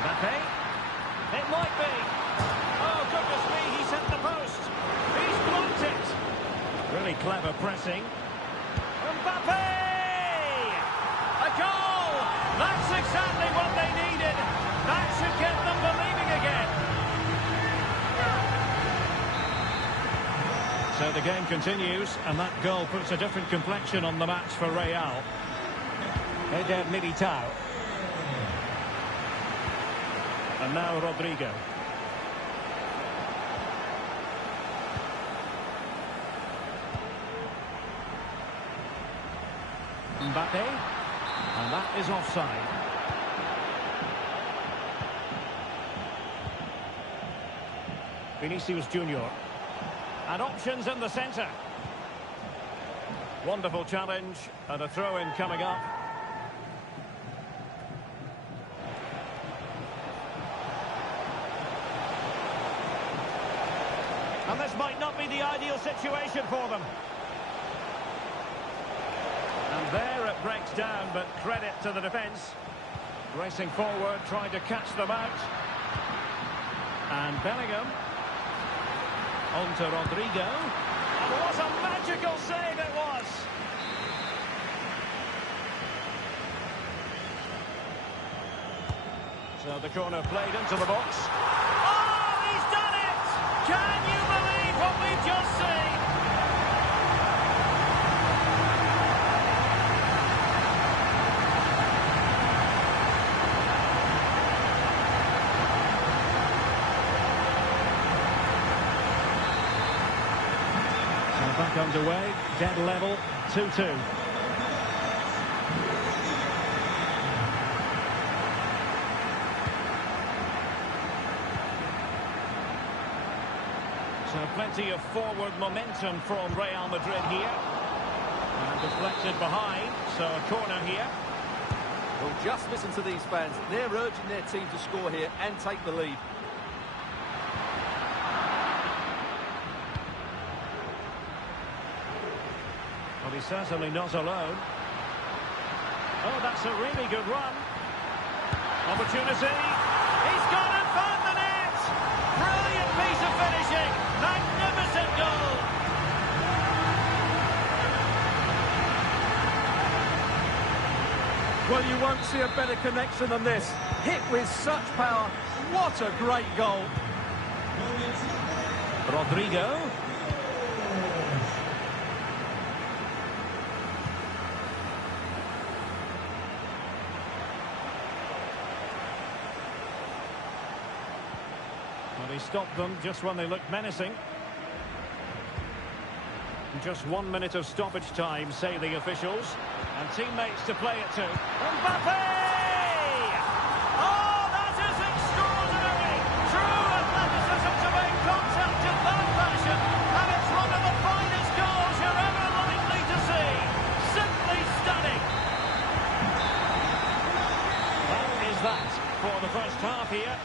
Mbappe. It might be. Oh, goodness me, he's hit the post. He's blocked it. Really clever pressing. Mbappe! A goal! That's exactly what they needed. That should get them believing again. So the game continues, and that goal puts a different complexion on the match for Real. Eder Militao. And now Rodrigo. Mbappe. And that is offside. Vinicius Junior. And options in the centre. Wonderful challenge, and a throw-in coming up. And this might not be the ideal situation for them. And there it breaks down, but credit to the defence. Racing forward, trying to catch them out. And Bellingham. On to Rodrigo. And what a magical save it was! So the corner played into the box. Oh, he's done it! Can you believe what we've just seen? Back underway, dead level, 2-2. So plenty of forward momentum from Real Madrid here. And deflected behind, so a corner here. Well, just listen to these fans. They're urging their team to score here and take the lead. Well, he's certainly not alone. Oh, that's a really good run. Opportunity. He's gone and found the net. Brilliant piece of finishing. Magnificent goal. Well, you won't see a better connection than this. Hit with such power. What a great goal. Rodrigo. Well, he stopped them just when they looked menacing. Just 1 minute of stoppage time, say the officials. And teammates to play it to. Mbappe! Oh, that is extraordinary! True athleticism to make contact in that fashion. And it's one of the finest goals you're ever likely to see. Simply stunning. That is that for the first half here.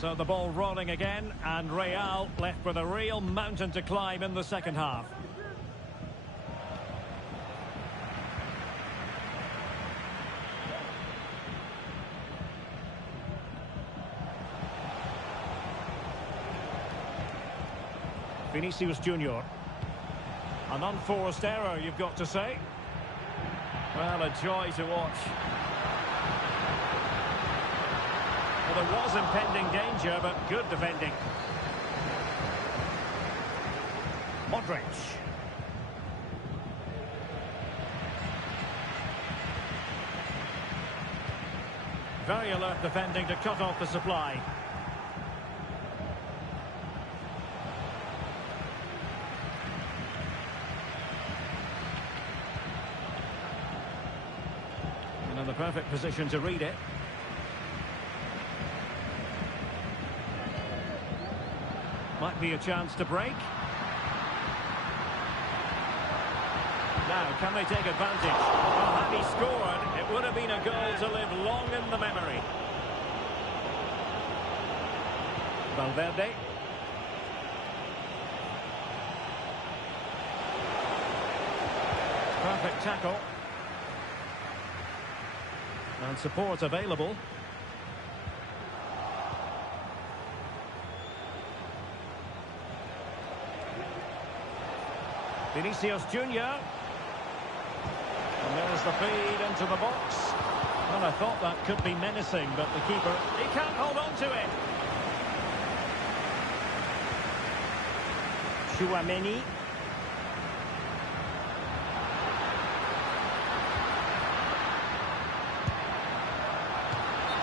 So the ball rolling again, and Real left with a real mountain to climb in the second half. Vinicius Junior. An unforced error, you've got to say. Well, a joy to watch. Well, there was impending danger, but good defending. Modric. Very alert defending to cut off the supply. And in the perfect position to read it. Might be a chance to break. Now, can they take advantage? Well, had he scored, it would have been a goal to live long in the memory. Valverde. Perfect tackle. And support available. Vinicius Junior. And there's the feed into the box. Well, I thought that could be menacing, but the keeper, he can't hold on to it. Chouameni.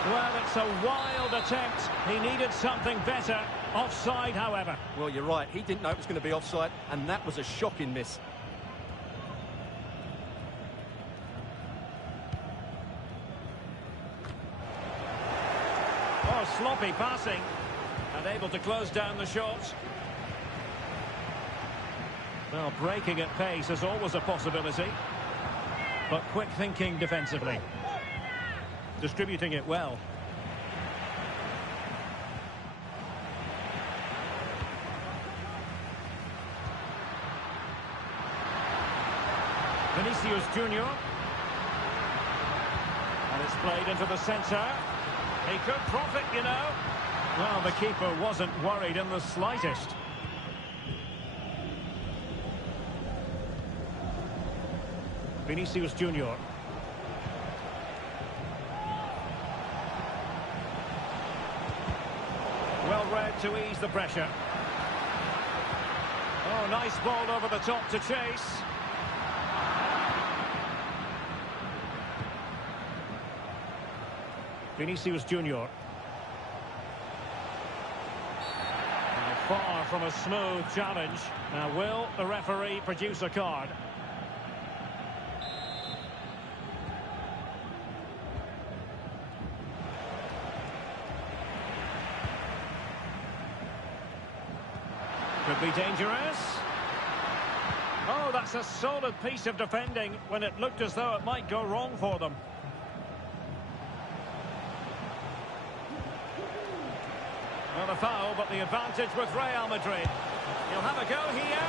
Well, it's a wild attempt. He needed something better. Offside, however. Well, you're right. He didn't know it was going to be offside, and that was a shocking miss. Oh, sloppy passing. Unable to close down the shots. Well, breaking at pace is always a possibility. But quick thinking defensively. Distributing it well. Vinicius Junior. And it's played into the centre. He could profit, you know. Well, the keeper wasn't worried in the slightest. Vinicius Junior. Well read to ease the pressure. Oh, nice ball over the top to chase. Vinicius Junior. Far from a smooth challenge. Now, will the referee produce a card? Could be dangerous. Oh, that's a solid piece of defending when it looked as though it might go wrong for them. Well, a foul, but the advantage with Real Madrid. He'll have a go here.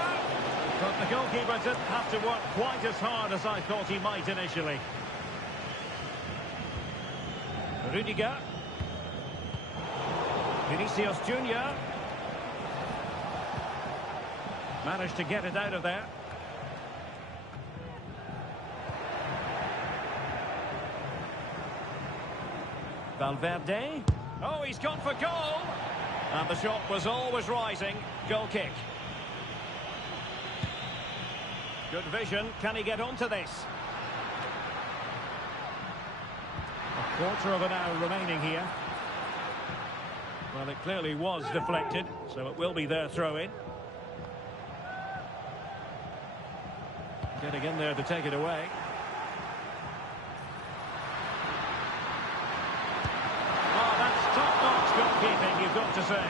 But the goalkeeper didn't have to work quite as hard as I thought he might initially. Rudiger. Vinicius Junior. Managed to get it out of there. Valverde. Oh, he's gone for goal. And the shot was always rising. Goal kick. Good vision. Can he get onto this? A quarter of an hour remaining here. Well, it clearly was deflected, so it will be their throw-in. Getting in there to take it away. Oh, that's top-notch goalkeeping, you've got to say.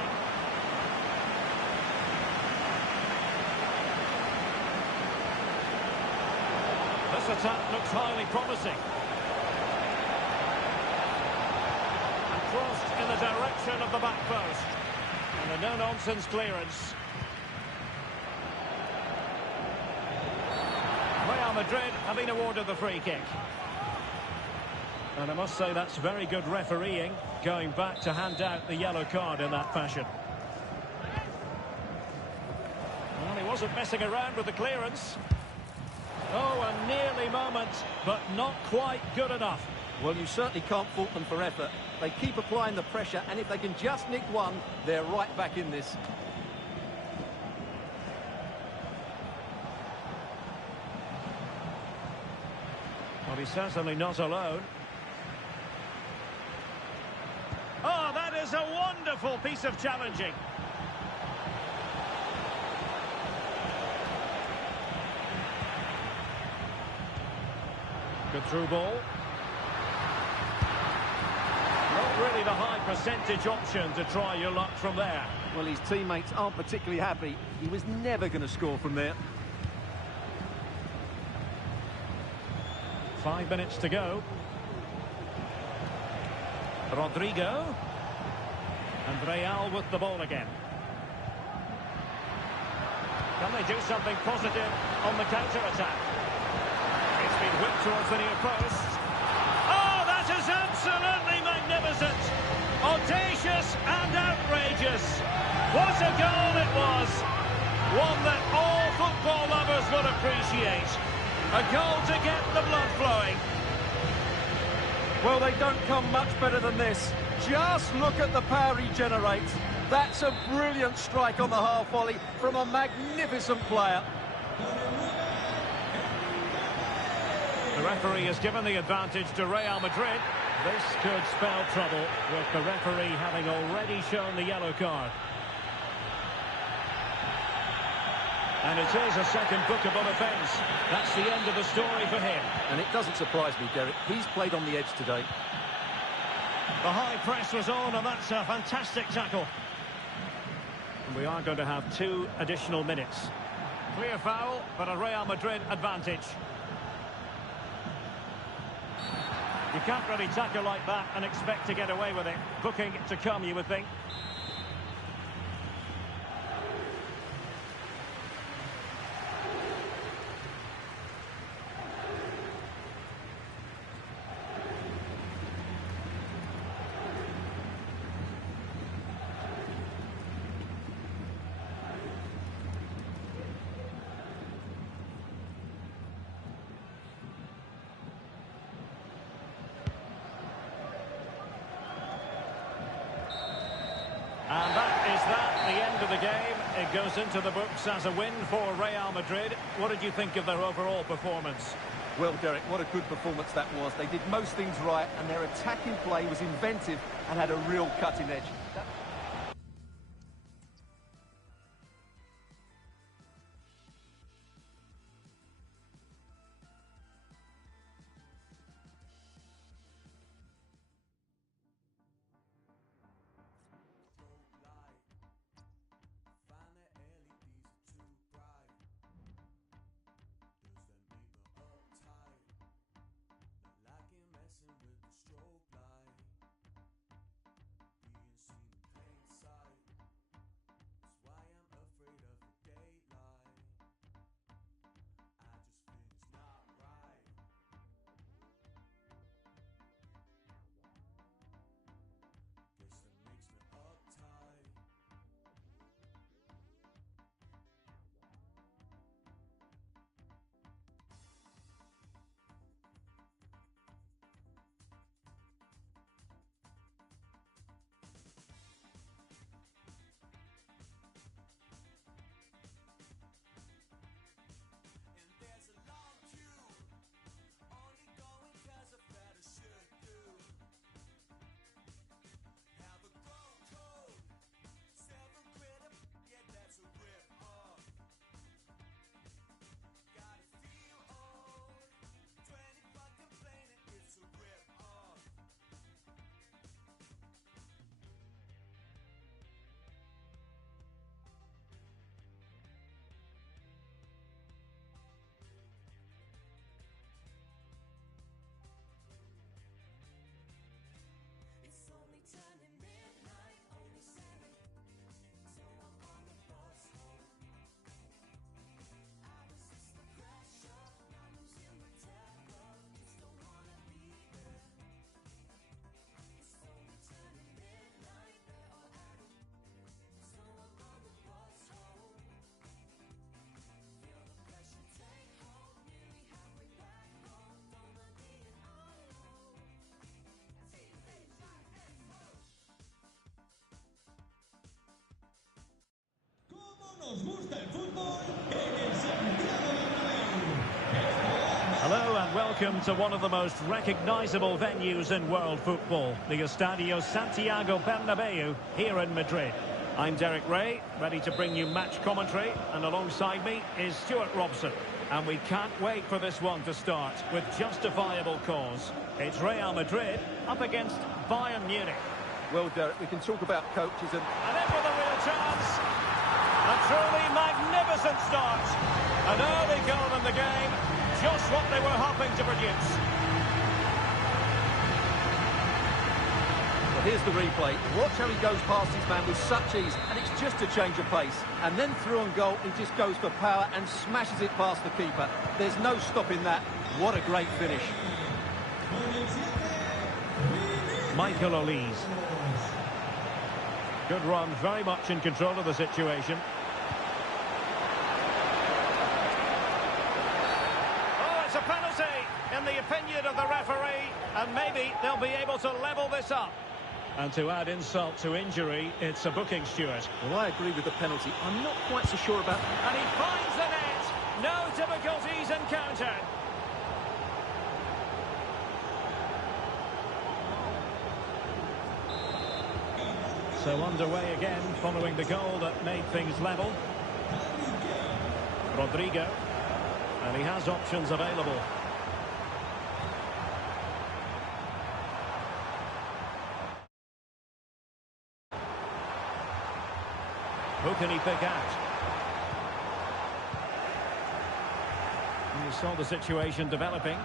This attack looks highly promising. And crossed in the the direction of the back post. And a no-nonsense clearance. Real Madrid have been awarded the free kick. And I must say that's very good refereeing, going back to hand out the yellow card in that fashion. Well, he wasn't messing around with the clearance. Oh, a nearly moment, but not quite good enough. Well, you certainly can't fault them for effort. They keep applying the pressure, and if they can just nick one, they're right back in this. Well, he's certainly not alone. Oh, that is a wonderful piece of challenging. Good through ball. Not really the high percentage option to try your luck from there. Well, his teammates aren't particularly happy. He was never going to score from there. 5 minutes to go. Rodrigo. And Real with the ball again. Can they do something positive on the counter-attack? It's been whipped towards the near post. Oh, that is absolutely magnificent! Audacious and outrageous. What a goal it was! One that all football lovers will appreciate. A goal to get the blood flowing. Well, they don't come much better than this. Just look at the power he generates. That's a brilliant strike on the half volley from a magnificent player. The referee has given the advantage to Real Madrid. This could spell trouble, with the referee having already shown the yellow card. And it is a second bookable offence. That's the end of the story for him. And it doesn't surprise me, Derek. He's played on the edge today. The high press was on, and that's a fantastic tackle. And we are going to have 2 additional minutes. Clear foul, but a Real Madrid advantage. You can't really tackle like that and expect to get away with it. Booking to come, you would think. And that is the end of the game. It goes into the books as a win for Real Madrid. What did you think of their overall performance? Well, Derek, what a good performance that was. They did most things right, and their attacking play was inventive and had a real cutting edge. nos gusta el fútbol en el Santiago Bernabéu. Hello and welcome to one of the most recognisable venues in world football, the Estadio Santiago Bernabéu here in Madrid. I'm Derek Ray, ready to bring you match commentary, and alongside me is Stuart Robson. And we can't wait for this one to start with justifiable cause. It's Real Madrid up against Bayern Munich. Well, Derek, we can talk about coaches and... And in with a real chance. A truly magnificent start. An early goal in the game. Just what they were hoping to produce. Well, here's the replay. Watch how he goes past his man with such ease, and it's just a change of pace. And then through on goal, he just goes for power and smashes it past the keeper. There's no stopping that. What a great finish. Michael Olise. Good run, very much in control of the situation. Oh, it's a penalty, in the opinion of the referee, and maybe they'll be able to level this up. And to add insult to injury, it's a booking, Stuart. Well, I agree with the penalty. I'm not quite so sure about... And he finds the net. No difficulties encountered. So underway again, following the goal that made things level. Rodrigo. And he has options available. Who can he pick out? And you saw the situation developing.